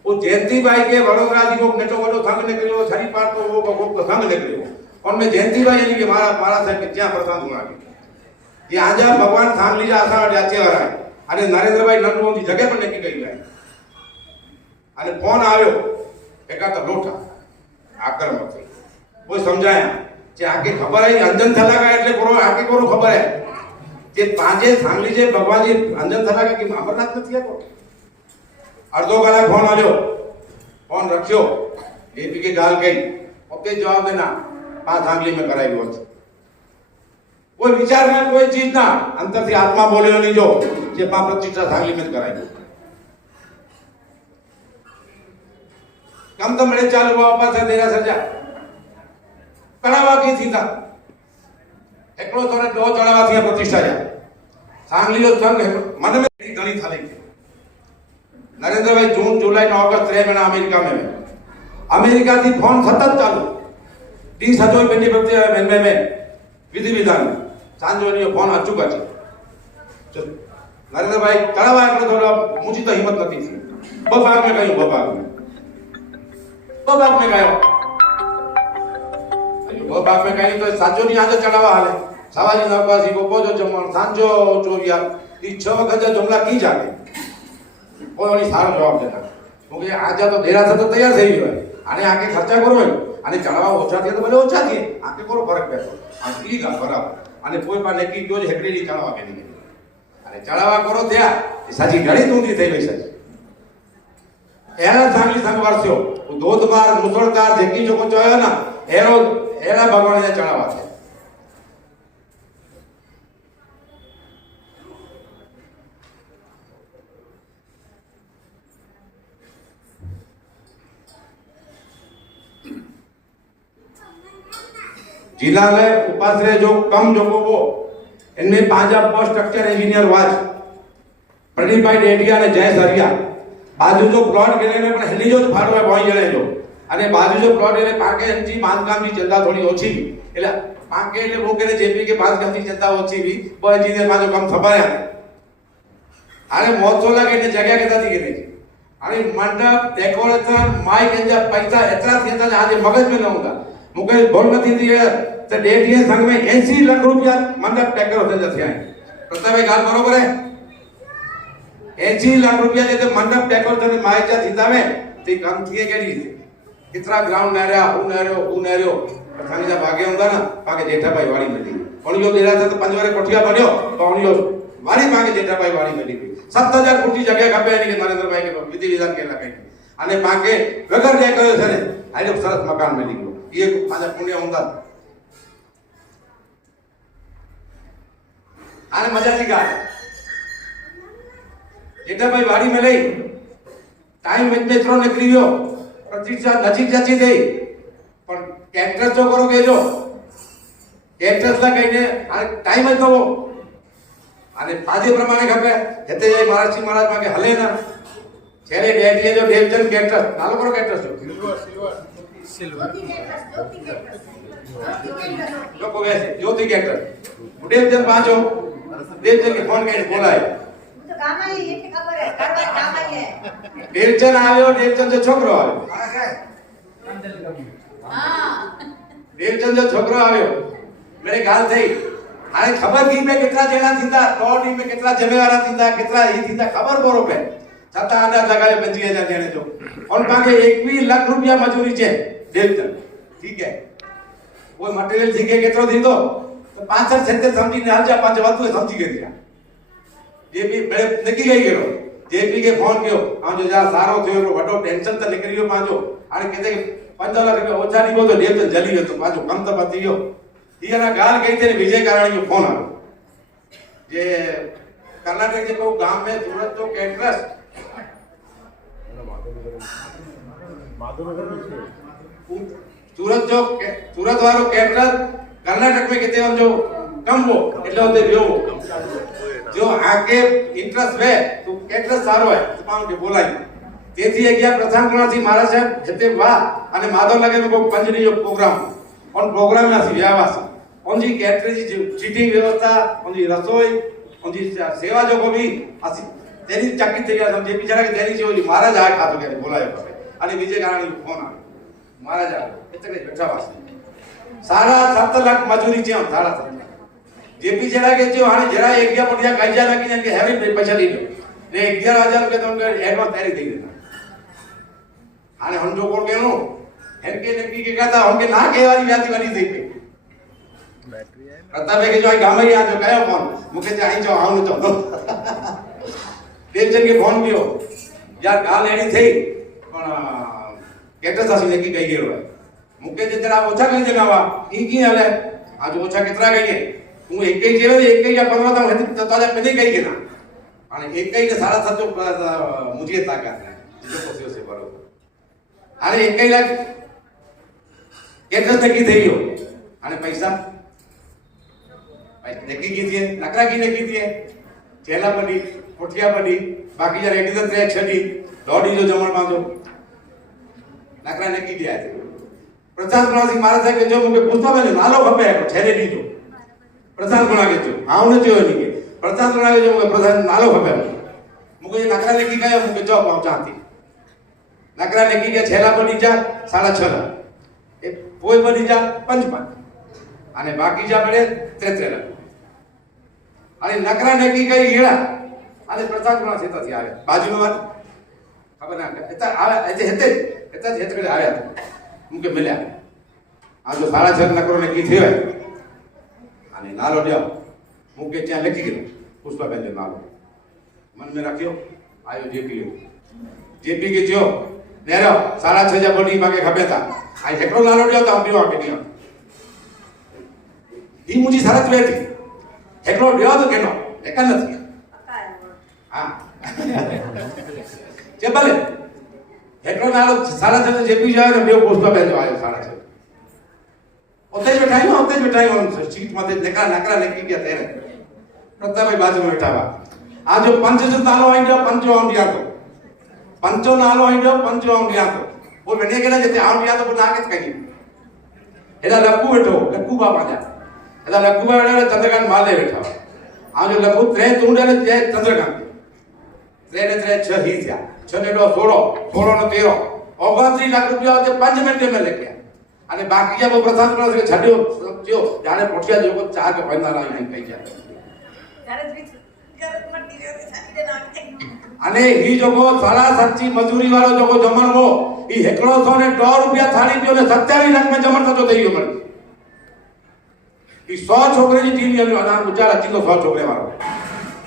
वो जयंतीભાઈ के वडोदरा जी को नेटो वडो संघ निकलियो छड़ी पार तो वो संघ निकलियो और में जयंतीભાई यानी कि मारा साहब के क्या प्रधान हुआ ये आजा भगवान सांगली जा आसा जाचे वाला અને નરેન્દ્રભાઈ નંદુઓની જગ્યા પણ નક્કી કરી જાય અને ફોન આવ્યો એકાતો લોઠા આક્રમક થઈ કોઈ સમજાયા જે આખી ખબર હે અંજન થલાકા એટલે કોરો આખી કોરો ખબર હે જે પાંજે સાંગલી જે ભગવાનજી અંજન થલાકા કે અમરનાથ નથી આતો અડધો કલાક ફોન આવ્યો ફોન રખ્યો એપી की गाल गई ओके जवाब देना 5 सांगली में कराई हुआ कोई विचार में कोई चीज ना अंतर से आत्मा बोले नहीं जो ये 5 प्रतिष्ठा सांगली में कराई कम तो मेरे चालू हुआ वापस है तेरा सजा कड़ावा की थी था एकलो तोरे दो चढ़ावा थी प्रतिष्ठा जा सांगली जो संग मन में गणी था लेके नरेंद्र भाई जून जुलाई और अगस्त 3 महीना अमेरिका थी फोन सतत चालू 30 सजोई पेटी प्रति में विधि विधान सांजोनी फोन अचूक है नरेंद्र भाई तड़ावा એટલે થોડો મુજી તો હિંમત નથી थी બબાગ में ગયો બબાગ में ગયો બબાગ में ગઈ તો સાંજોની આજે ચડાવા હાલે સવારી નવકાસી બપો જો જમણ સાંજો ચોરિયા ઈ 6 વખત જમલા की जाने કોઈ સારો જવાબ દેતા क्योंकि आज तो देरासर तो तैयार થઈ ગયો આને આકે ખર્ચા કરો અને ચડાવા ઓછા થયા તો ભલે ઓછા થયે આકે કોરો ફરક પડતો આ ઠીક આ બરાબર અને કોઈ પણ નક્કી જો હેકડીની ચડાવા કે નહીં અને ચડાવા કરો ત્યાં એ સાચી ઘણી ઊંધી થઈ ગઈ છે એના સાંગલી સંઘવારસ્યો ધોધમાર મુસળધાર જેકી જો જોયો ના એના ભગવાનને ચડાવા છે जिला में उपाश्रय जो कम जो वो इनमें 5 post structure engineer watch Pradeep भाई डेडिया ने जय सरिया बाजू जो प्लॉट के ने पण हेली जो फाड़ो है बोई जणे जो અને બાજુ જો પ્લોટ એટલે પાકે એનજી બાંધકામની ચંદા થોડી ઓછી એટલે પાકે એટલે મોકે જેપી કે બાંધકામની ચંદા ઓછી भी બો એન્જિનિયર માં जो काम થબાયા અને મોજો લાગે એટલે જગ્યા કેતા થી કે અને મંડપ ડેકોરેશન માइक એન્જા પૈસા એતરા થતા આજે મગજ में न होगा मुके बोल नहीं थी तो डेटिए संघ में 80 लाख रुपया मंडप टैकर होते जाते हैं प्रताप भाई गाल बरोबर है 80 लाख रुपया जे मंडप टैकर होते माइजा थीता में ते काम थिए केडी कितना ग्राउंड नहरियो संघ जा भागे हुंदा ना पाके जेठा भाई वाड़ी मिली ओणियो देरा था तो 5 वारे कोठिया बन्यो तो ओणियो वाड़ी पाके जेठा भाई वाड़ी मिली 7000 फूट की जगह खपे नहीं के नरेंद्र भाई के विधि विधान केला कई અને પાકે વગર ડેકોરેશન આજો સરસ મકાન મિલી ગયો ये माझा पुण्य होऊंदा आने मजा थी गाय जेठा भाई वाड़ी में लई टाइम में थ्रो निकली गयो प्रतिष्ठा नजीक जाची दे पण कैक्टस जो करो के जो कैक्टस ला कहीने टाइम જ નવો અને પાજે પ્રમાણે ખપે જતે જાય મહારાજ માગે હલે ના છેરે ડેટીએ જો દેવચંદ कैक्टस નાલો કરો कैक्टस જો सिल्वर लोग को वैसे ज्योति कैक्टर देवचंद पांचो देवचंद के फोन के बोलाए तो काम आई ये खबर है करवा काम आई है देवचंद आयो देवचंद जो छोकरो आयो हां देवचंद जो छोकरो आयो मेरे गाल थई हाने खबर दी में कितना जेना थींदा तो टीम में कितना जमेवारा थींदा कितना ही थींदा खबर बोरो पे छता अंदाज लगायो 25000 देने जो और पाके 21 लाख रुपया मजूरी छे देवचंद ठीक है वो मटेरियल सीखे केतरो दीदो तो 65 70 समझी ने आजा 5 वातो समझी गई दिया जे भी बड़े नकी गई गेलो जेपी के फोन कियो आ जो जा सारो थयो वडो टेंशन तो निकलियो पाजो आने कहते 15 लाख रुपया ओछा नी बोतो देवचंद जली गयो तो पाजो कम तो पती गयो ईना गाल गई थे विजय कराणी को फोन आयो जे कर्नाटक के को गांव में सूरत तो कैटरस सूरत जो सूरत वालो कैटरस कर्नाटक में किते हम जो कम वो એટલે હોતે રહ્યો જો આકે ઇન્ટરેસ્ટ વે તો कैटरस સારો હે તમામ કે બોલાઈ તેથી એક ગયા પ્રધાનગણાથી મારા સાહેબ જતે વા અને માધવ લગે કો પંજની જો પ્રોગ્રામ ઓન પ્રોગ્રામ નાસી વ્યાવાસી ઓનજી कैटरस जी सीटिंग व्यवस्था ओनजी रसोई ओनजी सेवा जो को भी आसी तेरी चक्की થઈ ગયા સમજે બિચારા કે તેરી જેવી મહારાજ આ ખાતો કે બોલાયો અને વિજય કારાણી ફોન આવ્યો महाराज એટલે બેઠા વાસ सारा 7 लाख मजूरी છે सारा 7 जेपी जरा के जो हाने जरा एक या बढ़िया कायजा लगी ने के हेवी पैसा ली ने 11000 रुपया तुमके एडवांस तैयारी थी हाने हम जो कोण केनो एनके नक्की के कहता हमके ना केवारी व्याती वाली थी प्रताप के जो गाम ही आ जो कयो फोन मुके चाहि जो आउं तो टेंशन के फोन कियो यार गाल एडी थई पण केटस आसी नक्की कई गेलो मुके जेतरा ओछा कई जगावा ई की हाले आज ओछा केतरा गई હું એકઈ જેવો એકઈ या 15 તા હતી તો તાજા કદી ગઈ કે ના અને એકઈ ને સારા સચો મુજે તાકાત है जो પોસ્યો છે બરોબર અને એકઈ લાખ કેટલા નક્કી થઈ ગયો અને પૈસા નક્કી કીધી નકરા કી નક્કી કીધી ચેલા પડી કોઠિયા પડી બાકી જે રેડી તો 6 દોડી જો જમણ માંગો નકરા નક્કી ગયા છે પ્રચાર પ્રવાસી મારા સાહેબ જો મુકે પૂછતા બને નાલો ખપે છેરે દીધો प्रधान बनागे जो आउने जो नहीं प्रधान बनागे जो प्रधान नालो खपे मुके नकरा लेकी गया मुके जॉब पहुंचाती नकरा लेकी गया छेला बनी जा 6.5 ए कोई बनी जा 5 અને બાકી જા પડે 33 લાખ અને નકરા લેકી ગઈ હીરા અને પ્રધાન બના થતી આવે બાજુમાં વાત ખબર ના એતા આવે એતે હેતે આવ્યા મુકે મળ્યા આ જો 6.5 નકરો લેકી થયો અને નાલો લ્યો મુકે ત્યાં લખી ગયો પુષ્પાબેન નાલો મન મે રાખ્યો આયો જેપી કે જો નેરો 6.5 બોડી માગે ખબેતા આ એકલો નાલો લ્યો તો પીવા કે નહીં ઈ મુજી સરત બેઠી એકલો લ્યો તો કેનો એક નથી હા જે ભલે એકલો નાલો 6.5 જેપી જાય ને બે પુષ્પાબેન આયો 6.5 ओते बैठाई सीट माथे नकरा लेके गया तेरे प्रताप भाई बाजू में बैठा हुआ आज जो पंच जो नालो आई जो पंचो आउं दिया तो पंचो नालो आई जो पंचो आउं दिया तो वो बने के ना जते आउं दिया तो वो नाके कही एला लक्कू बैठो लक्कू बाबा जा एला लक्कू बाबा चंद्रकांत माले बैठा आ जो लक्कू त्रे तुंडे ने जय चंद्रकांत त्रे ने 6 ही थया 6 ने 16 16 ने 13 29 लाख रुपया होते 5 मिनट में लेके અને બાકી જે પ્રધાન પ્રધાન છડ્યો જો જાણે પોઠિયા જો ચા કે ભાઈનારા અહીં કહી જાય અને ઈ જોકો સારા સાચી મજૂરી વાળો જોકો જમણવો ઈ 100 રૂપિયા થાળી જો ને 27 લાખ में જમણ થતો થઈ ગયો મને ઈ 100 છોકરીની ટીમ નો અનામ ઉચાર હતી તો 100 છોકરે વાળો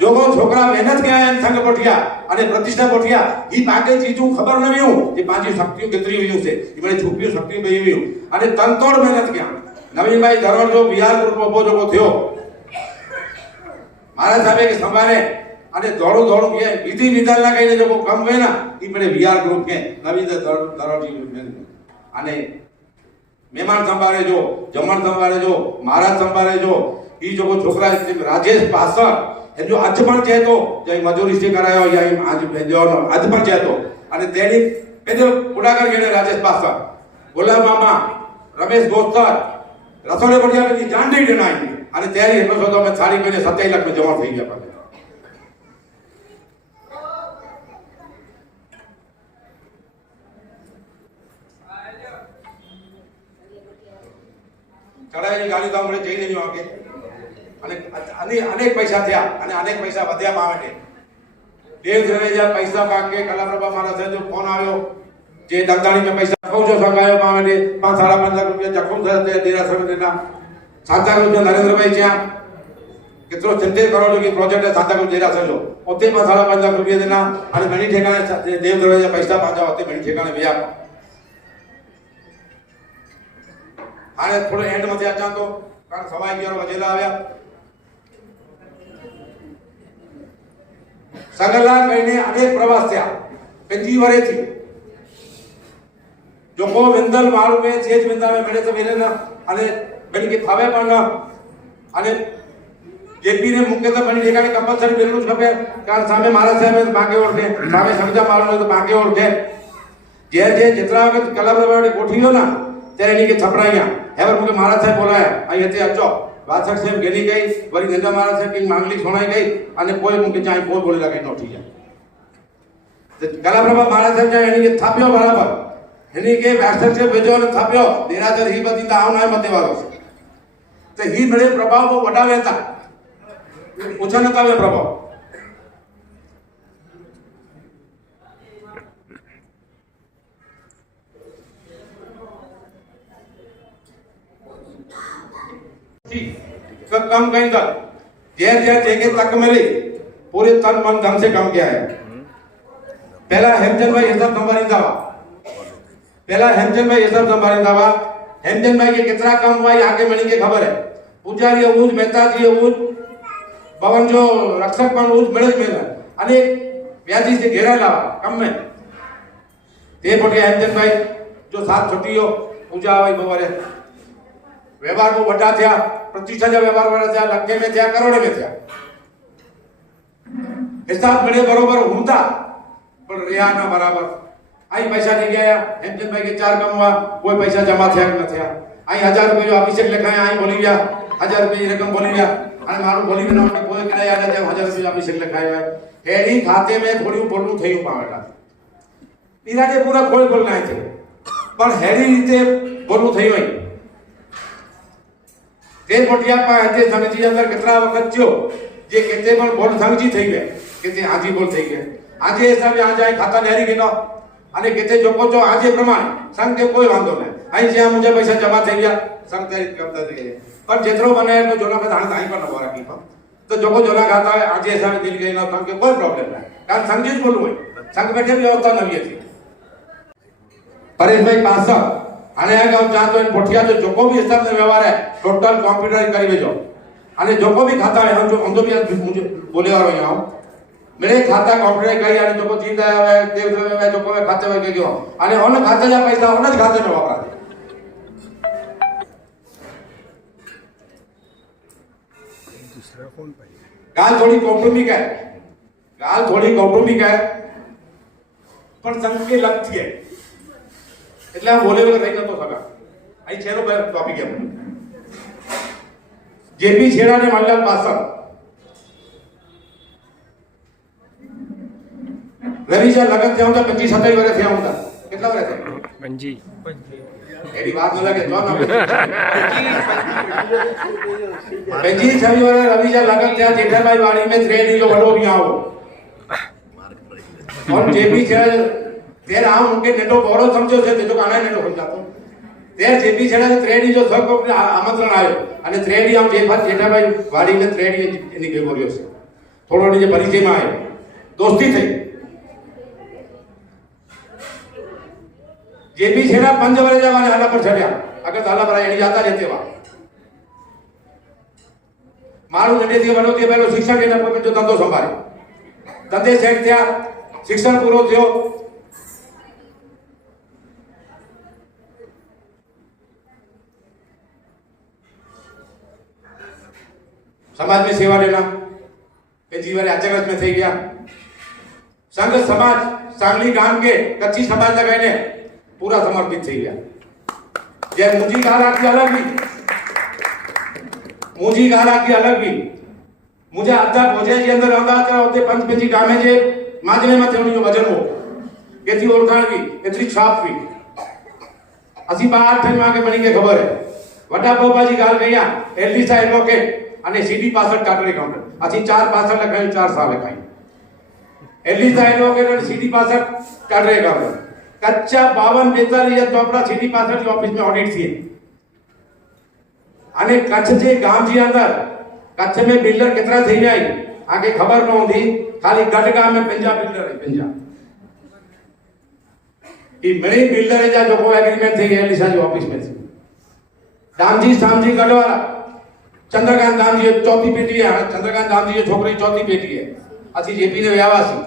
જોકો છોકરા મહેનત કે આયા સંગ પોઠિયા અને પ્રતિષ્ઠા પોઠિયા ઈ બાકી ચીજું ખબર ન વિયું જે પાંજી શક્તિઓ કેતરી વિયું છે ઈ મને છોકરીઓ શક્તિ બે વિયું અને તનતોડ મહેનત ક્યાં નવીનભાઈ ધરોડ જો બિહાર ગ્રુપ ઉભો જોકો થયો મારા સાહેબે કે સંભાળે અને દોડું કે વિધિ વિધાનના કહીને જોકો કમ હોય ના ઈ પડે બિહાર ગ્રુપ કે નવીન ધરોડ અને મહેમાન સંભાળે જો જમણ સંભાળે જો મહારાજ સંભાળે જો ઈ જોકો છોકરા રાજેશ પાસર એ જો आज પણ છે તો જે મજૂરી થી કરાયો या आज भेजવાનો आज પણ છે તો અને તેની પેલો ઉડાગર ગેડે રાજેશ પાસર ગોલા મામા રમેશ ગોસ્તર રસોડે પડ્યા પછી જાંડી ડનાઈ અને ત્યારે એટલો શોધો અમે સાડી કરીને 27 લાખ માં જમા થઈ ગયા પાછા ચડાઈની ગાડી તો આપણે જઈને જ આગે અને અનેક પૈસા થયા અને અનેક પૈસા વધ્યા માટે દેવ જરેજા પૈસા કાકે કલાપ્રભા મારા છે જો ફોન આવ્યો જે દંતાણી में पैसा पहुंचो सकायो मावे 5.5 लाख रुपया जखम થયા દેરાસર દેના સાતા રૂપિયા નરેન્દ્ર ભાઈ જ્યાં કેટલો 70 કરોડ की प्रोजेक्ट है साता को देरासर जो ओते 5.5 लाख रुपया देना અને મણી ઠેકાણે દેવ જરેજા પૈસા પાછા ઓતે મણી ઠેકાણે વ્યા આને થોડો એન્ડ માં ત્યાં તો કારણ સવાઈ 11 વજેલા આવ્યા સગલા કહીને અનેક પ્રવાસ થયા 25 વર્ષથી जो को विंदल मारू में सेज विंदा में मेरे से मिले ना अने बनी के खावे पण ना अने जेपी ने मुख्य तो बनी ठेकाने कंपल्सरी बिल्लू छपे कारण सामे महाराज साहेब बागे ओरखे सामे समझा मारू तो बागे ओरखे जे जे जितना वक्त कला प्रवाड़ी कोठियो ना तेरे नी के छपराइया हेवर मुके महाराज साहेब बोलाया आई हते अचो वासक साहेब गेली गई वरी नंदा महाराज साहेब की मांगली छोड़ाई गई अने कोई मुके चाहे कोई बोले लगे नोठी गया तो कला प्रभा महाराज साहेब जाए यानी के थाप्यो बराबर यानी के मास्टर से भेजो ने थाप्यो देरासर ही बदी ता आवना मते वालो तो ही बड़े प्रभाव को वडावे था ઓછા નતા આવે પ્રભાવ. कम कहीं तक जैसे जगह तक मिली पूरे तन मन धन से काम किया है. पहला हेमचंद भाई ये सब संभाली था. पहला हेमचंद भाई ये सब संभाली था. हेमचंद भाई के कितना काम हुआ ये आगे मिली के खबर है. પૂજારી એવું જ મહેતાજી એવું જ પવન જો રક્ષક પણ એવું જ મળે જ મેલા અને વ્યાજી से घेराયેલા કમ में તે પટિયા હેમચંદભાઈ જો સાત છોટીઓ પૂજા હોય બવારે વ્યવહાર બહુ વડા થયા પ્રતિષ્ઠા જે વ્યવહાર વડા થયા લખે में થયા કરોડે में થયા હિસાબ મળે બરોબર હુંતા પણ રહ્યા ના બરાબર. અહીં પૈસા નહીં ગયા હેમચંદભાઈ કે ચાર કમવા કોઈ પૈસા જમા થયા ન થયા. અહીં 1000 રૂપિયા જો અભિષેક લખાયા અહીં બોલી ગયા 1000 રૂપિયા રકમ બોલી ગયા અને મારું બોલી ગયો ને કોઈ કદાચ યાદ આવે 1000 રૂપિયા અભિષેક લખાયા હોય એની ખાતે મેં થોડું ખોટું થયું પાવેલા નિરાજે પૂરા ખોલ ખોલ નાય છે પણ હેડી રીતે બોલવું થયું હોય તે મોટિયા પાસે સંગજી અંદર કેટલા વખત થયો જે કેતે પણ બોલ સંગજી થઈ ગયા કેતે હાજી બોલ થઈ ગયા આજે હિસાબે આજે અહીં ખાતા નેરી ગયો અને કેતે જોકો જો આજે પ્રમાણે સંગ કે કોઈ વાંધો નહીં અહીં જ્યાં મુજબ પૈસા જમા થઈ ગયા સંગ તરીકે કરતા થઈ ગયા પણ જેતરો બને એટલો જોના બધા હાથ અહીં પણ નવા રાખી તો જોકો જોના ખાતા હોય આજે હિસાબે દિલ ગઈ ના સંગ કે કોઈ પ્રોબ્લેમ નહીં કારણ સંગજી જ બોલવું હોય સંગ બેઠે વ્યવસ્થા નવી હતી. પરેશભાઈ પાસા અને આ ગામ જાતો એને પોઠિયા જો જોકો भी हिसाब से व्यवहार है टोटल कंप्यूटर કરી દેજો અને જોકો भी खाता है हम जो अंदो भी मुझे बोले और यहाँ मेरे खाता कंप्यूटर કરી અને જોકો જીતા આવે દેવ દેવ જોકો ખાતે હોય ગયો અને ઓન ખાતે જા પૈસા ઓન જ ખાતે में वापरा दूसरा कौन भाई गाल थोड़ी कॉम्प्रोमिक है गाल थोड़ी कॉम्प्रोमिक है पर संग के लगती है એટલે આ બોલે વગર રહી નતો સકા. અહીં છેલ્લો ટોપિક એમ જેપી છેડા ને મલ્લાલ પાસર રવિજા લગન થયા હતા 25 27 વર્ષ થયા હતા કેટલા વર્ષ થયા पंजी એડી વાત ન લાગે જો ના 25 26 વર્ષ રવિજા લગન થયા જેઠાભાઈ વાડી में थ्रेड जो बड़ो भी आओ और जेपी छेड़ा तेर आम उनके नेटो बड़ो समझो છે તે જો કાના નેટો સમજાતો તેર જેપી છેડા થ્રેડી જો સબ આમંત્રણ આવ્યો અને થ્રેડી આમ જેઠાભાઈ વાડીને થ્રેડી એની ભેગો રહ્યો છે થોડો જે પરિચયમાં આવ્યો દોસ્તી થઈ જેપી છેડા पंज વર્ષ જવાને આલા પર ચડ્યા અગર આલા પર એની જાતા રહેતે વા મારું નડેથી વડોથી પહેલો શિક્ષક એના પર જો ધંધો સંભાળે ધંધે સેટ થયા શિક્ષણ પૂરો થયો समाज में सेवा लेना के जीवन अचानक में थी गया संघ समाज सांगली गांव के कच्ची समाज लगाने पूरा समर्पित थी गया जे मुझी गाला की अलग भी मुझी गाला की अलग भी मुझे आधा भोजे के अंदर आंदा था होते पंचपेजी गामे जे माजने में थेणी वजन हो केती ओळखाण भी केतरी छाप भी असी 12 ठन मागे बनी के खबर है वडा बाबाजी गाल गया एलिसा एडवोकेट અને સીડી પાસળ ચાર્ટર્ડ એકાઉન્ટન્ટ આથી 4 પાસળ લખાયું 4 સાલ લખાયું એલિસા એડવોકેટ અને સીડી પાસળ ચાર્ટર્ડ એકાઉન્ટન્ટ કચ્ચા 52 42 ચોપડા સીડી પાસળ की ऑफिस में ऑडिट थी અને કચ્છ જે ગામ जी अंदर कच्छ में बिल्डर कितना થઈ જાય आगे खबर न होती खाली गट गाम में पंजाब बिल्डर है पंजाब ई मणी बिल्डर है जो को एग्रीमेंट थी एलिसा जी ऑफिस में थी दामजी सामजी गढ़वाला चंद्रकांत दाम जी चौथी पेटी है चंद्रकांत दाम जी छोकरी चौथी पेटी है असी जेपी ने व्यावासी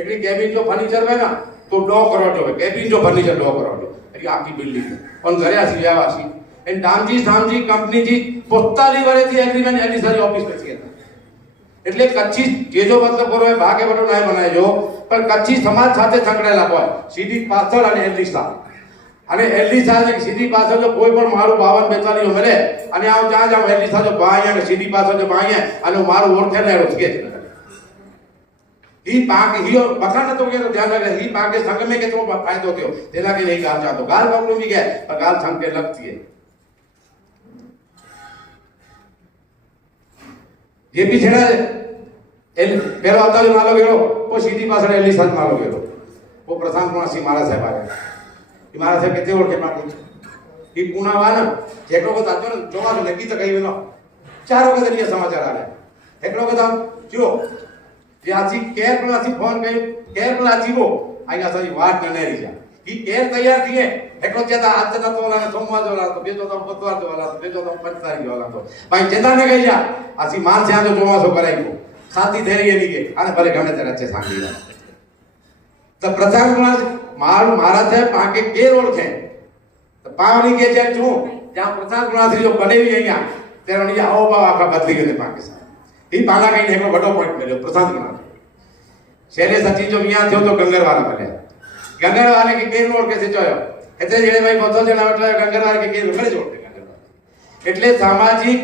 एकड़ी केबिन जो फर्नीचर है ना तो 2 करोड़ जो है केबिन जो फर्नीचर 2 करोड़ जो एटी आपकी बिल्डिंग है और घरे असी व्यावासी एंड दामजी सामजी कंपनी जी 45 वर्ष थी एग्रीमेंट एलिसा जी ऑफिस में थी એટલે કચ્છી જે જો મતલબ કરો એ ભાગે બટો ના બનાવજો પણ કચ્છી સમાજ સાથે સંકળાયેલા હોય સીધી પાછળ અને એલિસા અને એલિસા જે સીધી પાછળ જો કોઈ પણ મારું 52 42 મળે અને આવ જ્યાં જાવ એલિસા જો ભાઈ અને સીધી પાછળ જો ભાઈ અને મારું ઓળખે ને રોજકે ही पाक ही बखान तो के ध्यान रखे ही पाके संग में केतो फायदो थयो तेला के नहीं गाल जातो गाल पकड़ू भी गए पर गाल संग के लगती है જેપી છેડા એ પેલો અતાલી માલો ગયો ઓ સીધી પાછળ એલી સાથ માલો ગયો ઓ પ્રશાંત કુમાર મારા સાહેબ આવ્યા એ મારા સાહેબ કેતે ઓળખે માંગુ એ પુનાવાન જેકડો કો તાતો ને ચોમાસું નક્કી તો કહી વેલો 4 વખત એ સમાચાર આવ્યા એકડો કો તામ જો જે આથી કેર પ્લાસી ફોન કરી કેર પ્લાસી કો આયા સારી વાત ન રહી જા ઈ કેર તૈયાર થઈએ એકડો ચેતા આજ તો વાલા સોમવાર વાલા તો બેજો તો બુધવાર વાલા તો બેજો તો 5 તારીખ વાલા તો ભાઈ ચેતા ને કહી જા આસી માન છે આ ચોમાસું કરાઈ કો શાંતિ થઈ રહી એની કે આને ભલે ગમે તે રચે સાંભળી તો પ્રધાન મારા છે પાકે કેર ઓળખે તો પાવની કે જે છું ત્યાં પ્રધાન ગુણાશ્રી જો બનેવી અહીંયા ત્યારે ની આવો ભાવ આખા બદલી ગયો પાકિસ્તાન એ પાલા કઈ એકલો બડો પોઈન્ટ મળ્યો પ્રધાન ગુણાશ્રી શેરે સચી જો અહીંયા થયો તો ગંગરવાલા બને ગંગરવાલે કે કેર ઓળખે છે જોયો એટલે જેને ભાઈ બધો જણા એટલે ગંગરવાલે કે કેર ઘરે જ ઓળખે ગંગરવાલે એટલે સામાજિક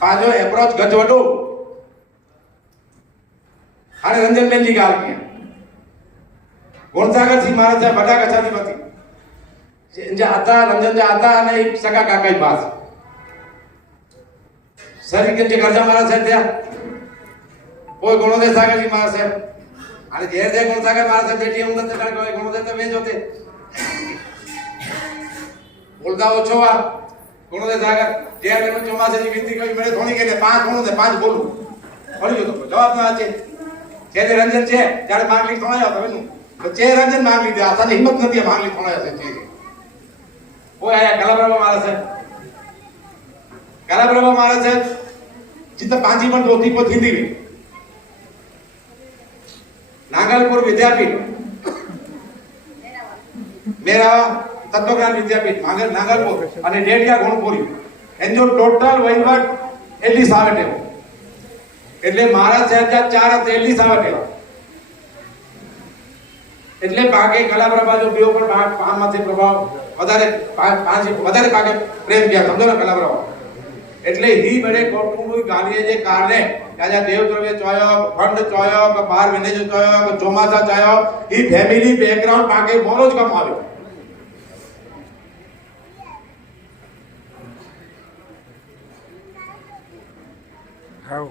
પાજો એપ્રોચ ગજવડો અને રંજનબેન जी गाल किया गुणसागर सिंह महाराज बड़ा कछाधिपति जे आता रंजन जे आता અને એક સગા કાકાઈ પાસ સર કે જે ગરજા महाराज સાહેબ થયા કોઈ ગુણોદય સાગરજી महाराज સાહેબ અને જે જે ગુણસાગર महाराज સાહેબ બેટી હું તો કોઈ ગુણોદય તો વેજ હોતે બોલતા ઓછો આ ગુણોદય સાગર જે એનો ચોમાસાની વિનંતી કરી મને થોડી કે 5 ગુણોદય 5 બોલું ભળી ગયો તો જવાબ ના છે જે રંજન છે ત્યારે માંગલી થોડાયો તો એનું તો જે રંજન માંગલી દે આસાની હિંમત નથી માંગલી થોડાયો છે જે કોઈ આયા કલાબ્રહ્મ महाराज છે કલાબ્રહ્મ महाराज છે जितना पांची पण दोती को थींदी हुई नागलपुर विद्यापीठ मेरा तत्वज्ञान विद्यापीठ नागलपुर અને ડેડિયા ગુણપુરી એનો ટોટલ વહીવટ 40 આવે છે એટલે મારા સાહેબ 4 40 આવે છે એટલે ભાગે કલાપ્રભા જો બેઓ પર આમાંથી પ્રભાવ વધારે વધારે ભાગે પ્રેમ ગયા સમજો ને કલાપ્રભા એટલે ही बड़े कोटकुंबी गालिए जे कारणे राजा देवद्रव्य चोयो फंड चोयो के बार विनेज चोयो के ચોમાસા चोयो ही फैमिली बैकग्राउंड पाके बोलो ज कम આવ્યો हाउ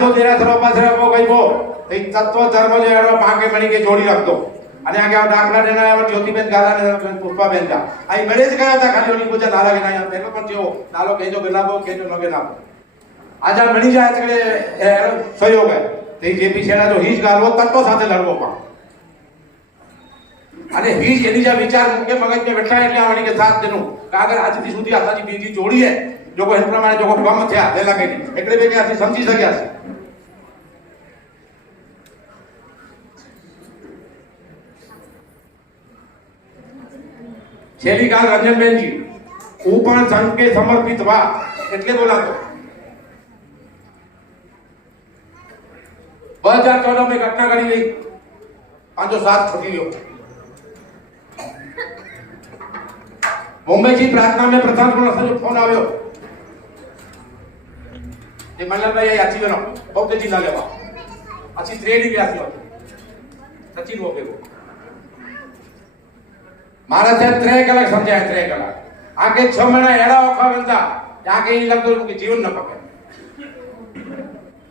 तो तेरा सरोपा वो गई वो एक तत्व धर्म जो है पाके मणि के जोड़ी रख दो અને આગે દાખલા દેના આવે જ્યોતિબેન ગાલા ને પુષ્પાબેન કા આઈ મેળે જ ગયા હતા ખાલી ઓલી પૂછા નાલા કે ના પેલો પણ જેવો નાલો કેજો ગલાબો કેજો નગે ના આજા મણી જાય એટલે સહયોગ હે તે જેપી છેડા જો હીજ ગાલવો તત્વ સાથે લડવો પણ અને હીજ એની જે વિચાર કે મગજ में બેઠા એટલે આવાની કે સાથ દેનું કાગર આજથી સુધી આસાજી બીજી જોડી હે જો કોઈ પ્રમાણે જો ગમ થયા લેલા કે એટલે બે કે આથી સમજી શક્યા છે छेली गाल रंजनबेन जी ऊपर संघ के समर्पित वा એટલે બોલાતો 2014 में घटना घटी गई 507 छुट्टी लो मुंबई की प्रार्थना में प्रधान से जो फोन આવ્યો ये मल्लभाई याची बनो बहुत जिला लेवा अच्छी ट्रेनिंग याची सचिन वो बेगो महाराज साहब 3 कलाक समझाया 3 कलाक आगे 6 महीना एड़ा ओखा बनता जाके ई लगतो कि जीवन न पके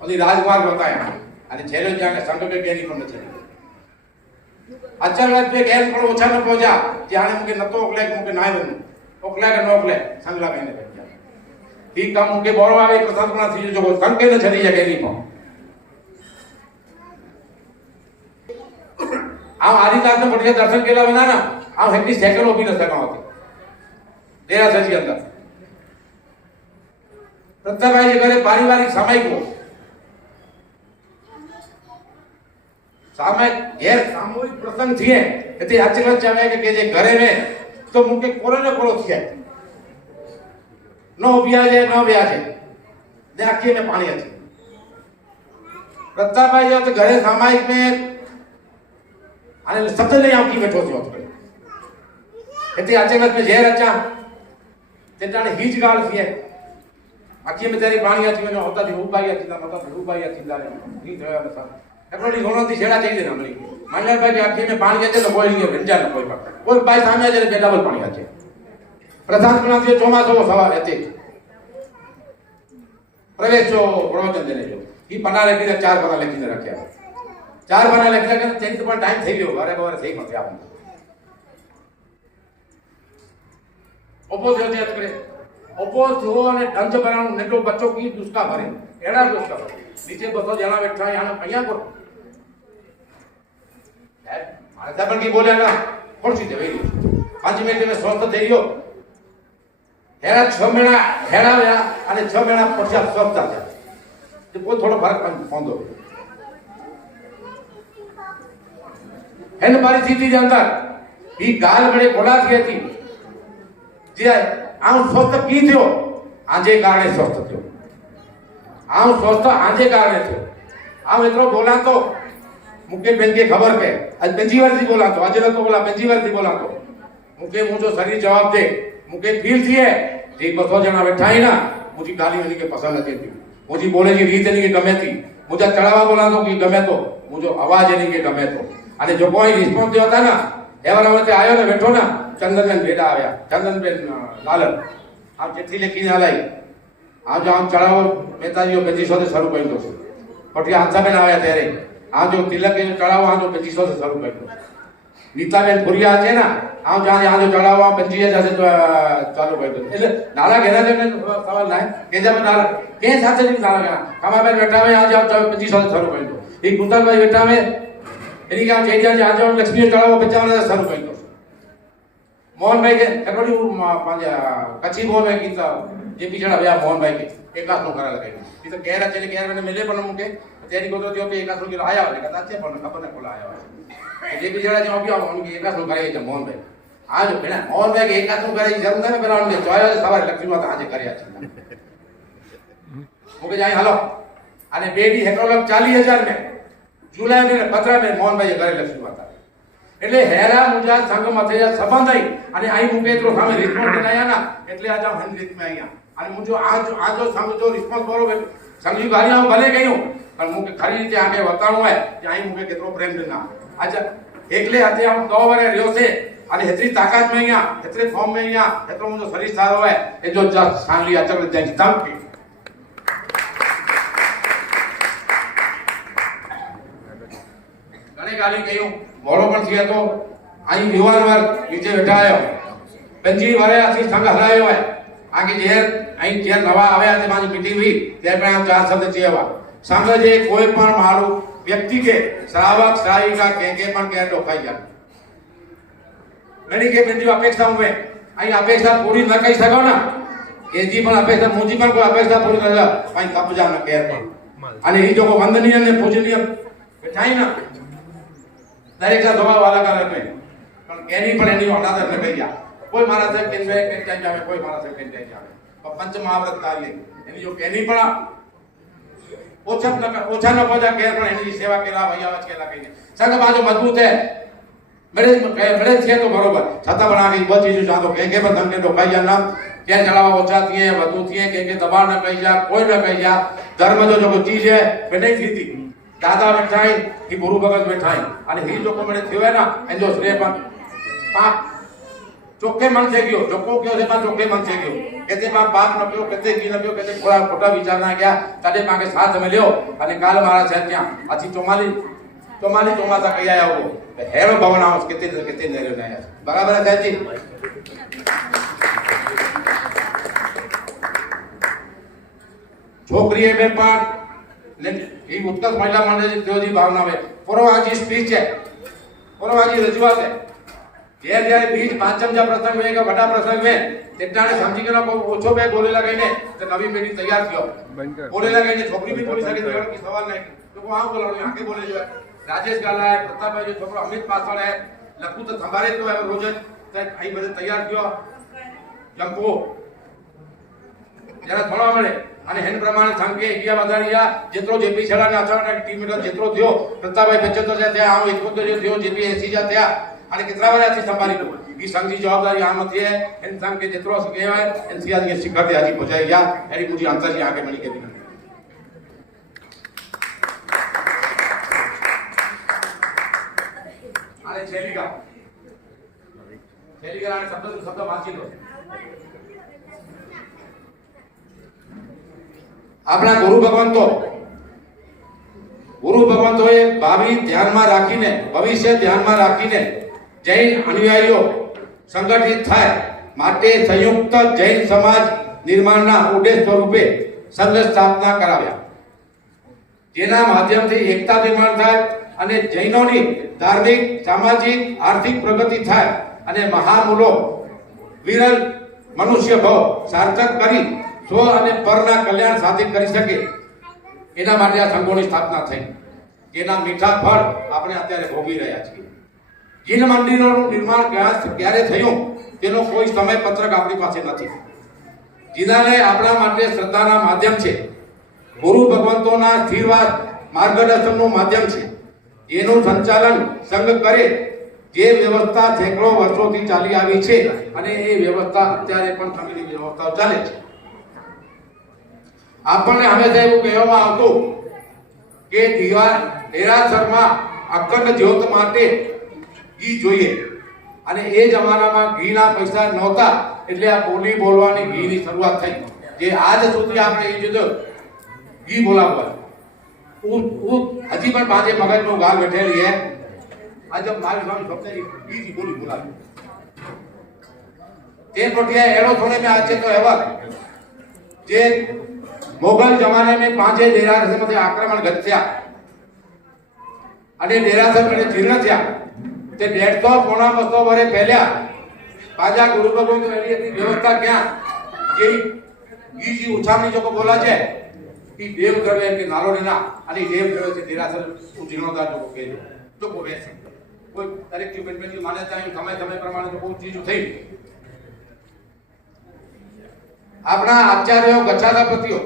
ओली राजकुमार बताया અને છેલ્લે જાકે સંઘ पे गेली પણ નથી अचानक पे गेल પણ ઓછા ન પહોંચા જાણે મુકે નતો ઓકલે મુકે ના બન ઓકલે કે નોકલે સંગલા બેને બેઠા ઈ કામ મુકે બોરો આવે પ્રધાનમંત્રી થઈ જો સંઘ के न છડી जा गेली પણ આ આદિનાથ ને પટલે દર્शन केला विना ना आप हेक्टी साइकिल भी न सका होती तेरा सजी अंदर प्रत्येक ये करे पारिवारिक सामायिक हो सामायिक गैर सामूहिक प्रसंग थिए एते आचरण चाहे के जे घरे में तो मुके कोरे ने कोरो थिए नो ब्याजे ने आखी में पानी अछि प्रताप भाई जो तो घरे सामायिक में आने सत्य नहीं आपकी बैठो थी इतनी अचानक में जहर अचा तेटाने हीज गाल थी है आखी में तेरी पानी आती मैंने होता थी उबाई आती ना मतलब उबाई आती ना नहीं थया ना એકડી ઘોણોથી છેડા થઈ દે નમળી માનલે ભાઈ કે આખી મે પાણી કે તો કોઈ નહીં ગંજા ન કોઈ પાક કોઈ ભાઈ સામે જરે બે ડબલ પાણી આછે પ્રધાન પ્રણાથી ચોમાસો સવાર હતી પ્રવેશો પ્રવચન દેને જો ઈ પના લખીને 4 પના લખીને રાખ્યા 4 પના લખ્યા કે ચેન્જ પણ ટાઈમ થઈ ગયો ઘરે બરે થઈ નથી આપણને ઓપો થયો કરે ઓપો થયો અને ડંજ બનાવવાનું નેટો બચ્ચો કી દુષ્કા ભરે એડા દુષ્કા ભરે નીચે 200 જણા બેઠા અહીંયા કરો મારા પણ કી બોલ્યા ના ખોરસી દે વેલી 5 મિનિટ में સ્વસ્થ થઈ ગયો હેરા 6 મહિના હેરાવ્યા અને 6 મહિના પછી સ્વસ્થ થયા તે કોઈ થોડો ફરક પહોંચો એન પરિસ્થિતિ ની અંદર ઈ ગાલ બડે ખોલા થઈ હતી જે આમ સ્વસ્થ કી થયો આજે કારણે સ્વસ્થ થયો આમ સ્વસ્થ આજે કારણે થયો આમ એટલો બોલા તો मुके बेन के खबर पे आज पंजी बार थी बोला तो आज तो बोला पंजी बार थी बोला तो मुके मुझे शरीर जवाब दे मुके फील थी है जी 200 जना बैठा ही ना मुझे गाली वाली के पसंद नहीं थी मुझे बोले जी रीत नहीं के गमे थी मुझे चढ़ावा बोला तो कि गमे तो मुझे आवाज नहीं के गमे तो अने जो कोई रिस्पोंस होता ना एवर वते आयो ने बैठो ना चंदनबेन भेड़ा आया चंदनबेन लालन आप चिट्ठी लिखी आलाई आप जो हम चढ़ावो नेताजीओ 2500 से शुरू कर दो पटिया हंसाबेन आया तेरे आ जो तिलक चढ़ावा आ जो 2500 से शुरू कर नीताबेन पुरिया है ना आ जो यहाँ जो चढ़ावा 25,000 से चालू कर दो એટલે નાલા ઘેરા જને સવાલ ના કે જબ નાલા કે સાથે ની નાલા ઘેરા કમાબેન બેઠા મે આ જો 2500 से शुरू कर दो एक कुंतलભાઈ બેઠા મે એની કે જઈ જાય આ જો લક્ષ્મી ચढ़ावा 55,000 से शुरू कर दो મોહનભાઈ કે એકડી કચ્છી મોહનભાઈ કીતા જે પીછડા ભયા મોહનભાઈ के एकास नो करा लगे ये तो कह रहा चले कह रहे मिले पण मुके तेरी को तो दियो के एकास नो आया वाले कहता अच्छे पण खबर न कोला आया वाले जे बिजड़ा जो भी उनके एकास नो करे जे मोहन भाई आज बेना मोहन भाई के एकास नो करे जरूर नहीं बेना उनके जोया सवार लक्ष्मी माता आज करे अछि मुके जाई हालो अने बेडी हेक्टोलक 40,000 में जुलाई में 15 में मोहन भाई करे लक्ष्मी माता એટલે હેરા મુજા સંગ મથે સંબંધ आई અને આઈ મુકે તો સામે રિસ્પોન્સ દેનાયા ના એટલે આજ हम हिंद में आया અને હું જો આ જો સંગ જો રિસ્પોન્સ બરોબર સંગી ગાડીઓ ભલે ગયો પણ મુકે ખરી રીતે આગે વતાણું હોય કે આઈ મુકે કેટલો પ્રેમ દેના अच्छा એકલે હાથે આમ 9 વરે રહ્યો છે અને હેતરી તાકાત में અહીંયા હેતરે ફોર્મ में અહીંયા એટલો મુજો શરીર સારો હોય એ જો સાંગલી અચર જાય ધમકી ઘણે ગાલી ગયો મોડો પણ થયો તો અહીં વિવાનવાર નીચે બેઠા આવ્યો पंजी वरे आसी संग हलायो है आगे जेर आई जेर नवा आवे आते माजी मीटिंग हुई त्यार पर हम 4 शब्द चेवा संग जे कोई पण मारू व्यक्ति के श्रावक श्राविका के पण के डोखाई जा घणी के पंजी अपेक्षा में आई अपेक्षा पूरी न कई सको ना के जी पण अपेक्षा मुजी पण कोई अपेक्षा पूरी कर पाई कबजा न केर पण અને ઈ જો વંદનીય ને પૂજનીય બેઠાઈ ના દરેક सा स्वभाव वाला का रखे पण केनी पण एनी अनादर न कई जा कोई मारा से केन जावे कोई मारा से केन जावे पंच महाव्रत कार्य एनी जो केनी पण ओछा न पजा केर पण एनी सेवा केला भैया वच केला कई संग बाजू मजबूत है बड़े छे तो बरोबर छता बना के बची जो जातो के पर धमके तो कई जाना के चलावा ओछा थिए वधु थिए के दबाव न कई जा कोई न कई जा धर्म जो चीज है पे नहीं थी दादा बैठाई कि गुरु भगत बैठाई અને ही जो को मने थियो है ना एजो श्रेय पण पाप चोखे मन से गयो जोको क्यों से पा चोखे मन से गयो कहते पा बाप न क्यों कहते की न क्यों कहते थोड़ा खोटा विचार ना गया तने माके साथ में लियो અને કાલ મારા છે ત્યાં અછી 44 ચોમાસા કઈ આયા હો હેરો ભવન હાઉસ કેતે ને રહ્યો ના બરાબર છે જી છોકરીએ બે પણ ये उत्कर्ष महिला मंडल की त्योजी भावना में पुरवाजी स्पीच है पुरवाजी रजूआत है जे जे बीज पांचम जा प्रसंग में का बड़ा प्रसंग में तेटाने समझी के को ओछो बे बोले लगाईने तो नवी पीढ़ी तैयार थियो बोले लगाईने छोकरी भी बोली सके तो की सवाल नहीं तो को आओ बोलो आगे बोले जो राजेश गाला है प्रताप भाई जो छोकरो अमित पासवान है लखू तो संभारे तो है रोज आई बजे तैयार थियो जंपो जरा थोड़ा મળે અને હેન પ્રમાણે સંકે ઇયા વધારીયા જેટલો જેપી છેડાના અચાનક ટીમ મીટર જેટલો થયો પ્રતાપભાઈ 75 છે ત્યાં આવો 71 જે થયો જેપી 80 જા થયા અને કેટલા વાળાથી સંભાળી લો ઈ સંઘની જવાબદારી આમ હતી है इन संघ के જેટલો કહેવાય એનસીઆર के शिखर पे आज पहुंचाई गया एरी मुझे अंतर जी आगे मिली के बिना શૈલિકા શબ્દ વાંચી લો. આપણા ગુરુ ભગવંતોએ ભવિષ્ય ધ્યાનમાં રાખીને જૈન અનુયાયીઓ સંગઠિત થાય માટે સંયુક્ત જૈન સમાજ નિર્માણના ઉદ્દેશ સ્વરૂપે સંઘ સ્થાપના કરાવ્યા, જેના માધ્યમથી એકતા નિર્માણ થાય અને જૈનોની ધાર્મિક, સામાજિક, આર્થિક પ્રગતિ થાય અને મહામૂલો વિરલ મનુષ્ય ભાવ સાર્થક કરી સ્વ અને પરના કલ્યાણ સાધિત કરી શકે, એના માટે આ સંઘોની સ્થાપના થઈ, જેના મીઠા ફળ આપણે અત્યારે ભોગવી રહ્યા છીએ. જીન મંદિરોનું નિર્માણ ક્યારે થયું તેનો કોઈ સમય પત્રક આપણી પાસે નથી. જિનાલય આપણા માટે શ્રદ્ધાના માધ્યમ છે, ગુરુ ભગવંતોના સ્થિરવાદ માર્ગદર્શનનું માધ્યમ છે, જેનું સંચાલન સંઘ કરે, જે વ્યવસ્થા સેંકડો વર્ષોથી ચાલી આવી છે અને એ વ્યવસ્થા અત્યારે પણ સંઘની વ્યવસ્થાઓ ચાલે છે. આપણને હંમેશા એવું કહેવામાં આવતું કે દેરાસરમાં અખંડ જ્યોત માટે ઘી જોઈએ, અને એ જમાનામાં ઘીના પૈસા નહોતા એટલે આ બોલી બોલવાની ઘીની શરૂઆત થઈ, જે આજ સુધી આપણે એ જોજો ઘી બોલાવવા હજી પણ પાંચે મગજનું ગાળ બેઠેલી હે. આજે મારી સ્વામી શબ્દ ઘી બોલી બોલાવી તે પ્રક્રિયા એડો થોડે में आज तो एवं જે મોગલ જમાને में પાંચે દેરાસર मध्ये આક્રમણ ગત્યા અને દેરાસર મને જીર્ણ થયા તે 150 પોણા 200 વર્ષ પહેલા પાજા ગુરુ ભગવંત એની વ્યવસ્થા ક્યાં જે ગીજી ઉઠામણી જો બોલા છે કે દેવ દ્રવ્ય કે નારો ના અને દેવ દ્રવ્ય છે દેરાસર જીર્ણોદ્ધાર જો કહેજો તો કોઈ બેસે કોઈ દરેક ટ્રીટમેન્ટની માન્યતા સમય પ્રમાણે તો કોઈ ચીજ થઈ. આપણા આચાર્યો ગચ્છાધાપતિઓ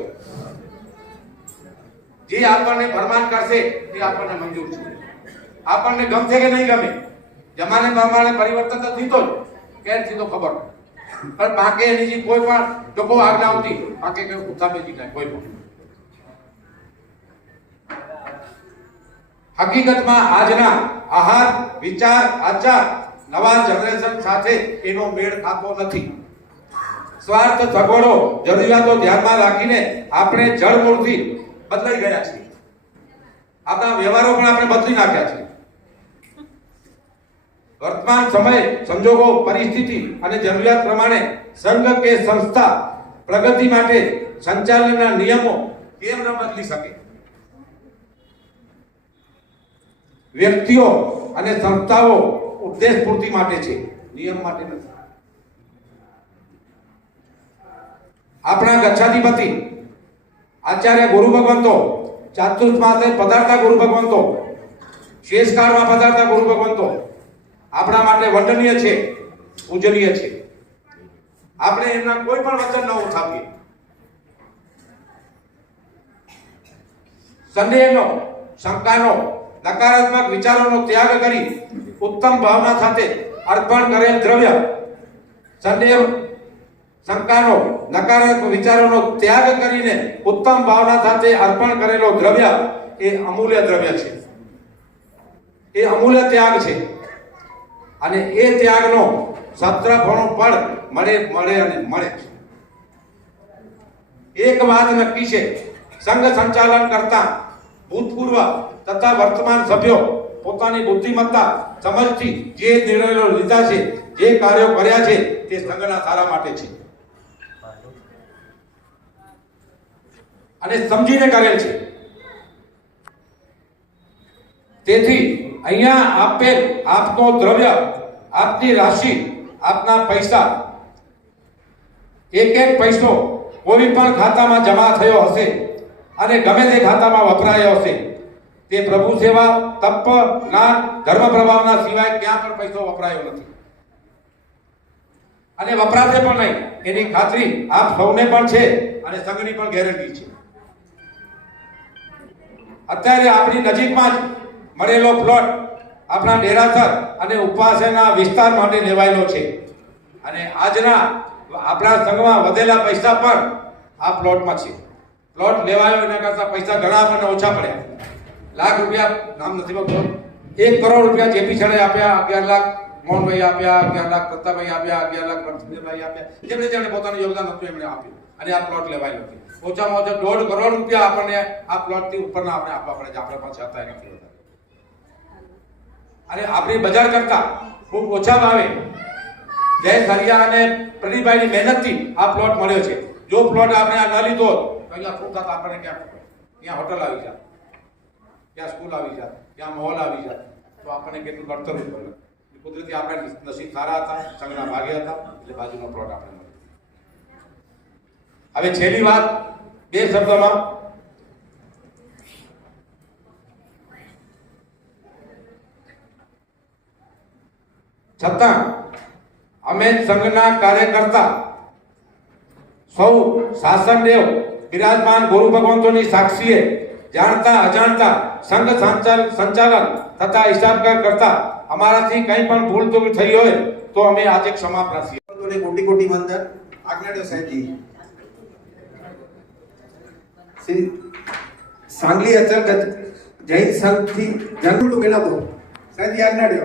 જે આપણને ફરમાન કરશે તે આપણને મંજૂર છે. આપણને ગમશે કે નહીં ગમે, જમાને પ્રમાણે પરિવર્તન તો થતો જ કેર થી તો ખબર, પણ બાકી એની કોઈ પણ ટકો આજ્ઞા આવતી બાકી કે ઉત્સાહી જાય કોઈ પણ. હકીકતમાં આજના આહાર, વિચાર, આચાર નવા જનરેશન સાથે એનો મેળ ખાતો નથી. સ્વાર્થ, સગવડો, જરૂરિયાતો ધ્યાનમાં રાખીને આપણે જળમૂળથી બદલાઈ ગયા છીએ. આપણા વ્યવહારો પણ આપણે બદલી નાખ્યા છે. વર્તમાન સમય, સંજોગો, પરિસ્થિતિ અને જરૂરિયાત પ્રમાણે સંઘ કે સંસ્થા પ્રગતિ માટે સંચાલનના નિયમો કેમ ન બદલી શકે? વ્યક્તિઓ અને સંસ્થાઓ ઉદ્દેશ પૂર્તિ માટે છે, નિયમ માટે નથી. આપણા ગચ્છાધિપતિ આચાર્ય ગુરુ ભગવંતો, ચાતુર્માસે પધારતા ગુરુ ભગવંતો, શેષકાળમાં પધારતા ગુરુ ભગવંતો આપણા માટે વંદનીય છે, પૂજનીય છે. આપણે એમના કોઈ પણ વચન ન ઉઠાવીએ. સંદેહનો, શંકાનો, નકારાત્મક વિચારોનો ત્યાગ કરી ઉત્તમ ભાવના સાથે અર્પણ કરેલ દ્રવ્ય, સંદેહ, શંકાનો, નકારાત્મક વિચારોનો ત્યાગ કરીને ઉત્તમ ભાવના સાથે અર્પણ કરેલો દ્રવ્ય એ અમૂલ્ય દ્રવ્ય છે, એ અમૂલ્ય ત્યાગ છે. અને એ ત્યાગનો સત્રફળનું ફળ મળે અને મળે. એક વાત નક્કી છે, સંઘ સંચાલન કરતા ભૂતપૂર્વ તથા વર્તમાન સભ્યો પોતાની બુદ્ધિમત્તા સમજથી જે નિર્ણયો લીધા છે, જે કાર્યો કર્યા છે તે સંઘના સારા માટે છે અને સમજીને કરેલ છે. તેથી અહીંયા આપેલ આપનો દ્રવ્ય, આપની રાશિ, આપના પૈસા, એક એક પૈસો કોઈ પણ ખાતામાં જમા થયો હશે અને ગમે તે ખાતામાં વપરાયો હશે, તે પ્રભુ સેવા, તપ, જ્ઞાન, ધર્મ પ્રભાવના સિવાય ક્યાં પણ પૈસો વપરાયો નથી અને વપરાશે પણ નહીં. એની ખાતરી આપ સૌને પણ છે અને સંઘની પણ ગેરંટી છે. અત્યારે આપણી નજીકમાં જ મળેલો પ્લોટ આપણા ડેરાસર અને ઉપાસના વિસ્તાર માટે લેવાયેલો છે અને આજના આપણા સંઘમાં વધેલા પૈસા પણ આ પ્લોટમાં છે. પ્લોટ લેવાયો એના કરતા પૈસા ઘણા આપણને ઓછા પડ્યા. લાખ રૂપિયા નામ નથી બગતો, 1 1 કરોડ રૂપિયા જેપી સરે આપ્યા, 11 લાખ મોહનભાઈ આપ્યા, 11 લાખ પ્રતાપભાઈ આપ્યા, 11 લાખ રણજીતભાઈ આપ્યા. જેમને પોતાનું યોગદાન હતું એમણે આપ્યું અને આ પ્લોટ લેવાયેલો છે. ઓછામાં ઓછા 1.5 કરોડ રૂપિયા આપણને આ પ્લોટથી ઉપરના આપણે આપવા પડે છે. આપણે પાસે હતા નથી હોતા અને આપણી બજાર કરતા ખૂબ ઓછા ભાવે જય ખરિયા અને પ્રદીપભાઈની મહેનતથી આ પ્લોટ મળ્યો છે. જો પ્લોટ આપણે આ ન લીધો તો અહીંયા ખૂબ થતા આપણને ક્યાં ત્યાં હોટલ આવી જાય, ત્યાં સ્કૂલ આવી જાય, ત્યાં મોલ આવી જાય તો આપણને કેટલું પડતર પડે. કુદરતી આપણે નસીબ સારા હતા, સંઘના ભાગે હતા એટલે બાજુનો પ્લોટ આપણે મળ્યો. હવે છેલ્લી વાત 2 શબ્દોમાં છતાં અમે સંઘના કાર્યકર્તા સૌ શાસનદેવ બિરાજમાન ગુરુ ભગવંતોની સાક્ષીએ જાણતા અજાણતા સંઘ સંચાલન તથા હિસાબ કરતા અમારાથી કંઈ પણ ભૂલ તો થઈ હોય તો અમે આજે ક્ષમા પ્રાર્થીએ. કોટી કોટી વંદન. આજ્ઞાદેવ સાહેબજી શ્રી સાંગલી અચલ જૈન સંઘથી જન્મ કેલા તો સાહેબજી આજ્ઞાદેવ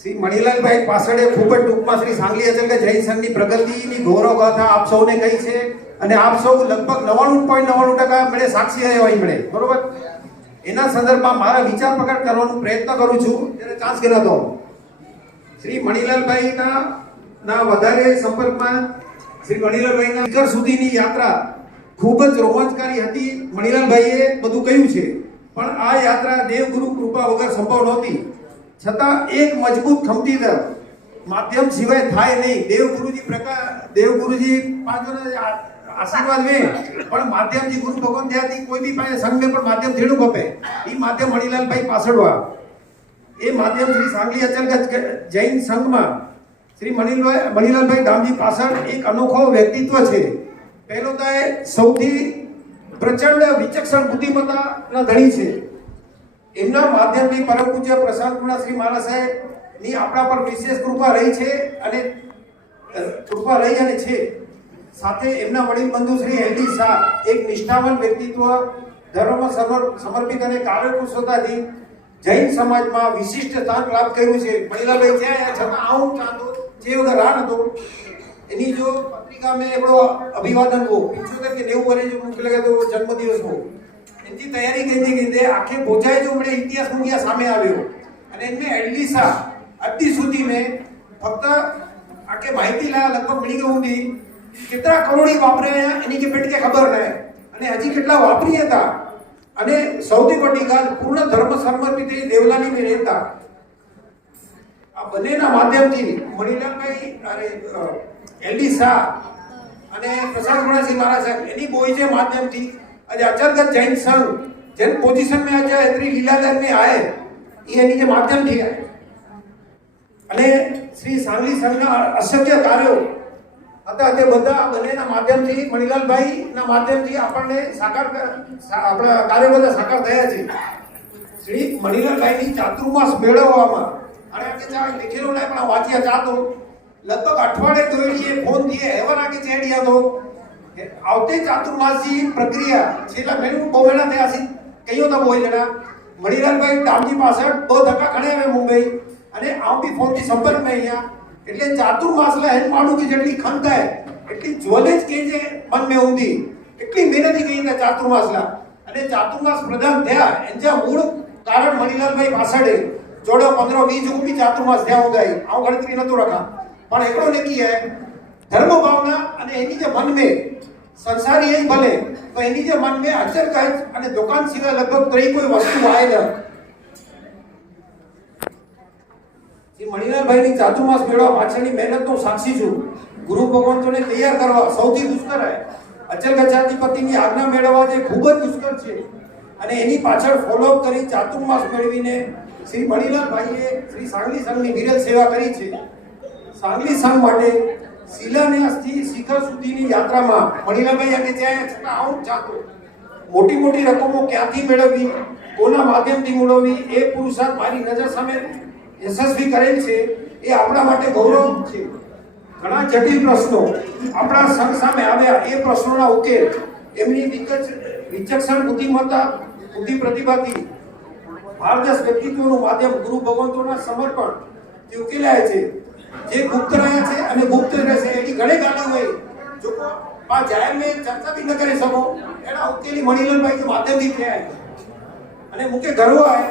શ્રી મણિલાલભાઈ પાસડે ખૂબ જ ટૂંકમાં શ્રી સાંગલી અચલ જૈન સંઘની પ્રગતિની ગૌરવ ગાથા આપ સૌને કહી છે અને આપ સૌ લગભગ 99.99% મને સાક્ષી રહ્યા હોય મળે બરોબર. એના સંદર્ભમાં મારા વિચાર પ્રકટ કરવાનો પ્રયત્ન કરું છું. ત્યારે ચાન્સ કર્યો હતો શ્રી મણિલાલભાઈના વધારે સંપર્કમાં શ્રી મણિલાલભાઈના શિખર સુધીની યાત્રા ખૂબ જ રોમાંચકારી હતી. મણિલાલભાઈએ બધું કહ્યું છે પણ આ યાત્રા દેવગુરુ કૃપા વગર સંભવ નહોતી. છતાં એક મજબૂત ખમતીદર માધ્યમ સિવાય થાય નહીં. દેવગુરુજી પાંચોના આશીર્વાદ વે પણ માધ્યમજી ગુરુ ભગવાન ત્યાંથી કોઈ બી પાસે સંઘ પણ માધ્યમ થેડું ખપે એ માધ્યમ મણિલાલભાઈ પાસડવા એ માધ્યમ શ્રી સાંગલી અચલગત જૈન સંઘમાં શ્રી મણિલાલભાઈ દામજી પાસડ એક અનોખો વ્યક્તિત્વ છે. પહેલો તો એ સૌથી પ્રચંડ વિચક્ષણ બુદ્ધિમત્તાના ધણી છે. એમના માધ્યમથી પરમ પૂજ્ય પ્રશાંતપુરા શ્રી મહારાજ સાહેબની આપણા પર વિશેષ કૃપા રહી છે અને છે. સાથે એમના વડીલ બંધુ શ્રી એલડી શાહ એક નિષ્ઠાવાન વ્યક્તિત્વ, ધર્મમાં સમર્પિત અને કાર્યકુશળતાથી જૈન સમાજમાં વિશિષ્ટ સ્થાન પ્રાપ્ત કર્યું છે. મહિલાભાઈ ત્યાં છતાં આવું ચાંદો જે વગર રાહ નતો. એની જો પત્રિકા મેં એવડો અભિવાદન હો 75 કે 90 વર્ષ મોકલેગા તો જન્મદિવસ હો એની તૈયારી કરી દે આખે પહોંચાય જો મને ઇતિહાસ મુગિયા સામે આવ્યો અને એમને એલડી શાહ અતિ સુધી મેં ફક્ત આખે માહિતી લા લગભગ મળી ગયું હતી કેટલા કરોડી વાપર્યા એની કે પેટ કે ખબર નહીં અને હજી કેટલા વાપરી હતા. અને સૌથી મોટી વાત પૂર્ણ ધર્મ સમર્પિત દેવલાની મેં રહેતા. આ બંનેના માધ્યમથી મણિલાલભાઈ એલડી શાહ અને પ્રસાદ ગુણાસિંહ મહારાજ સાહેબ એની બોઈजे માध्यमથી आज अचलगत जैन संघ जिन पोजीशन में आज इतनी लीलाधर में आए ये एनी के माध्यम थी आए અને શ્રી સાંગલી સંઘના અસંખ્ય કાર્યો હતા તે બધા બંનેના માધ્યમથી મણિલાલભાઈના માધ્યમથી આપણને સાકાર આપણા કાર્યો બધા સાકાર થયા છે. શ્રી મણિલાલભાઈની ચાતુર્માસ મેળવવામાં અને કે ચા લખેલો નહીં પણ વાંચ્યા ચાતો લગભગ અઠવાડિયે દોડીએ ફોન થઈએ એવા કે ચેડિયા તો આવતે ચાતુર્માસી પ્રક્રિયા છેલ્લા મહિનું બહુ વેળા થયા છે કયો તો બહુ જણા મણિલાલભાઈ દામજી પાસડ 2 ધક્કા ખડે હવે મુંબઈ અને આમ બી ફોનથી સંપર્કમાં અહીંયા એટલે ચાતુર્માસલા હેન માડું કે જેટલી ખંત થાય એટલી જ્વલે જ કે છે મન મેં ઊંધી એટલી મહેનતી કહી હતા ચાતુર્માસલા અને ચાતુર્માસ પ્રધાન થયા એના મૂળ કારણ મણિલાલભાઈ પાસડે જોડો 15-20 રૂપી ચાતુર્માસ થયા ઉદાઈ આવું ગણતરી નતો રખા પણ એકડો નક્કી હે ધર્મ ભાવના અને એની જે મન મેં સંસારી એ ભલે તો એની જે મન મેં અચર કહે અને દુકાન સિવાય લગભગ ત્રી કોઈ વસ્તુ આવે ન મણિલાલભાઈની ચાતુર્માસ મેળવવા પાછળની મહેનતનો સાક્ષી છું. ગુરુ ભગવંતોને તૈયાર કરવા સૌથી દુષ્કર છે. અચલ ગજાધિપતિની આજ્ઞા મેળવવા જે ખૂબ જ દુષ્કર છે અને એની પાછળ ફોલોઅપ કરી ચાતુર્માસ મેળવીને શ્રી મણિલાલભાઈએ શ્રી સાંગલી સંઘની વિરલ સેવા કરી છે. સાંગલી સંઘ માટે શિલાન્યાસથી શિખર સુધીની યાત્રામાં મણિલાલભાઈ આજે ત્યાં છતાં આવું ચાહતો મોટી મોટી રકમો ક્યાંથી મેળવવી કોના માધ્યમથી મેળવવી એ પુરુષાર્થ મારી નજર સામે યશસ્વી કરેલ છે. એ આપણા માટે ગૌરવ છે. ઘણા જટિલ પ્રશ્નો આપણા સંઘ સામે આવ્યા એ પ્રશ્નોના ઉકેલ એમની વિચક્ષણ બુદ્ધિમત્તા બુદ્ધિ પ્રતિભાથી ભારદસ વ્યક્તિત્વનું માધ્યમ ગુરુ ભગવંતોના સમર્પણ તે ઉકેલાય છે, જે ગુપ્ત રહ્યા છે અને ગુપ્ત રહેશે એની ઘણી ગાલી હોય જો આ જાહેર મેં ચર્ચા બી ન કરી શકો એના ઉકેલી મણિલાલભાઈ માધ્યમથી થયા અને મુકે ગર્વ આવે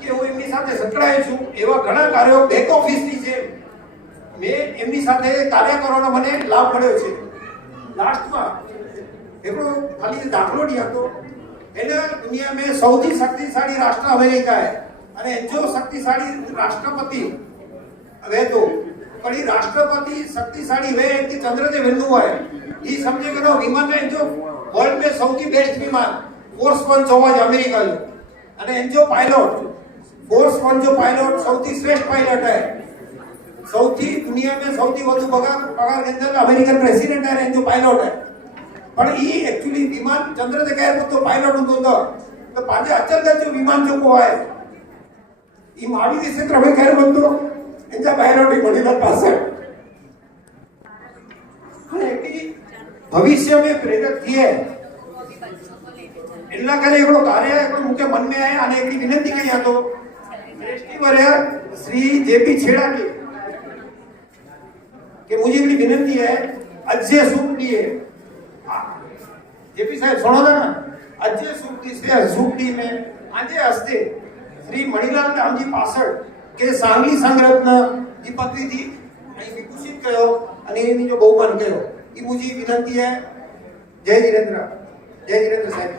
કે હું એમની સાથે સંકળાયેલ છું. એવા ઘણા કાર્યો બેક ઓફિસની છે મેં એમની સાથે કાર્ય કરવાનો મને લાભ મળ્યો છે. લાસ્ટમાં એકડો ખાલી દાખલો નહીં હતો એને દુનિયા में સૌથી શક્તિશાળી રાષ્ટ્ર અમેરિકા है અને जो शक्तिशाली राष्ट्रपति वे तो कड़ी राष्ट्रपति शक्तिशाली वे कि चंद्र से वेन्नु है ये समझे कि विमान ने जो वर्ल्ड में સૌથી બેસ્ટ વિમાન ફોર્સ 1 જોવા જ અમેરિકા નો અને એન જો પાયલોટ ફોર્સ 1 જો પાયલોટ સૌથી શ્રેષ્ઠ પાયલોટ है સૌથી દુનિયા में સૌથી વધુ પગાર के अंदर अमेरिकन प्रेसिडेंट है एन जो पायलोट है પણ ઈ एक्चुअली विमान चंद्र से गए तो पायलट होतो तो पांचे अचलगत जो विमान जो को है ઈ મારી ક્ષેત્ર में गए तो एंजा पायलट ही बड़ी पास है અને કે भविष्य में प्रेरक किए એટલા કરે એકડો કાર્ય એકડો મુકે મન में आया અને એકડી વિનંતી કરી હતો श्रेष्ठी वर्य श्री जेपी छेड़ा के मुझे एकड़ी विनंती है अजय शुभ दिए जेपी साहब सुनो था ना अजय सुखदी में આજે હસ્તે શ્રી મણિલાલ રામજી પાસડ કે સાંગલી સંઘરત્ન की पदवी थी અહીં વિભૂષિત કર્યો અને એની જો બહુમાન કર્યો એ મુજી વિનંતી है जय धीरेन्द्र साहब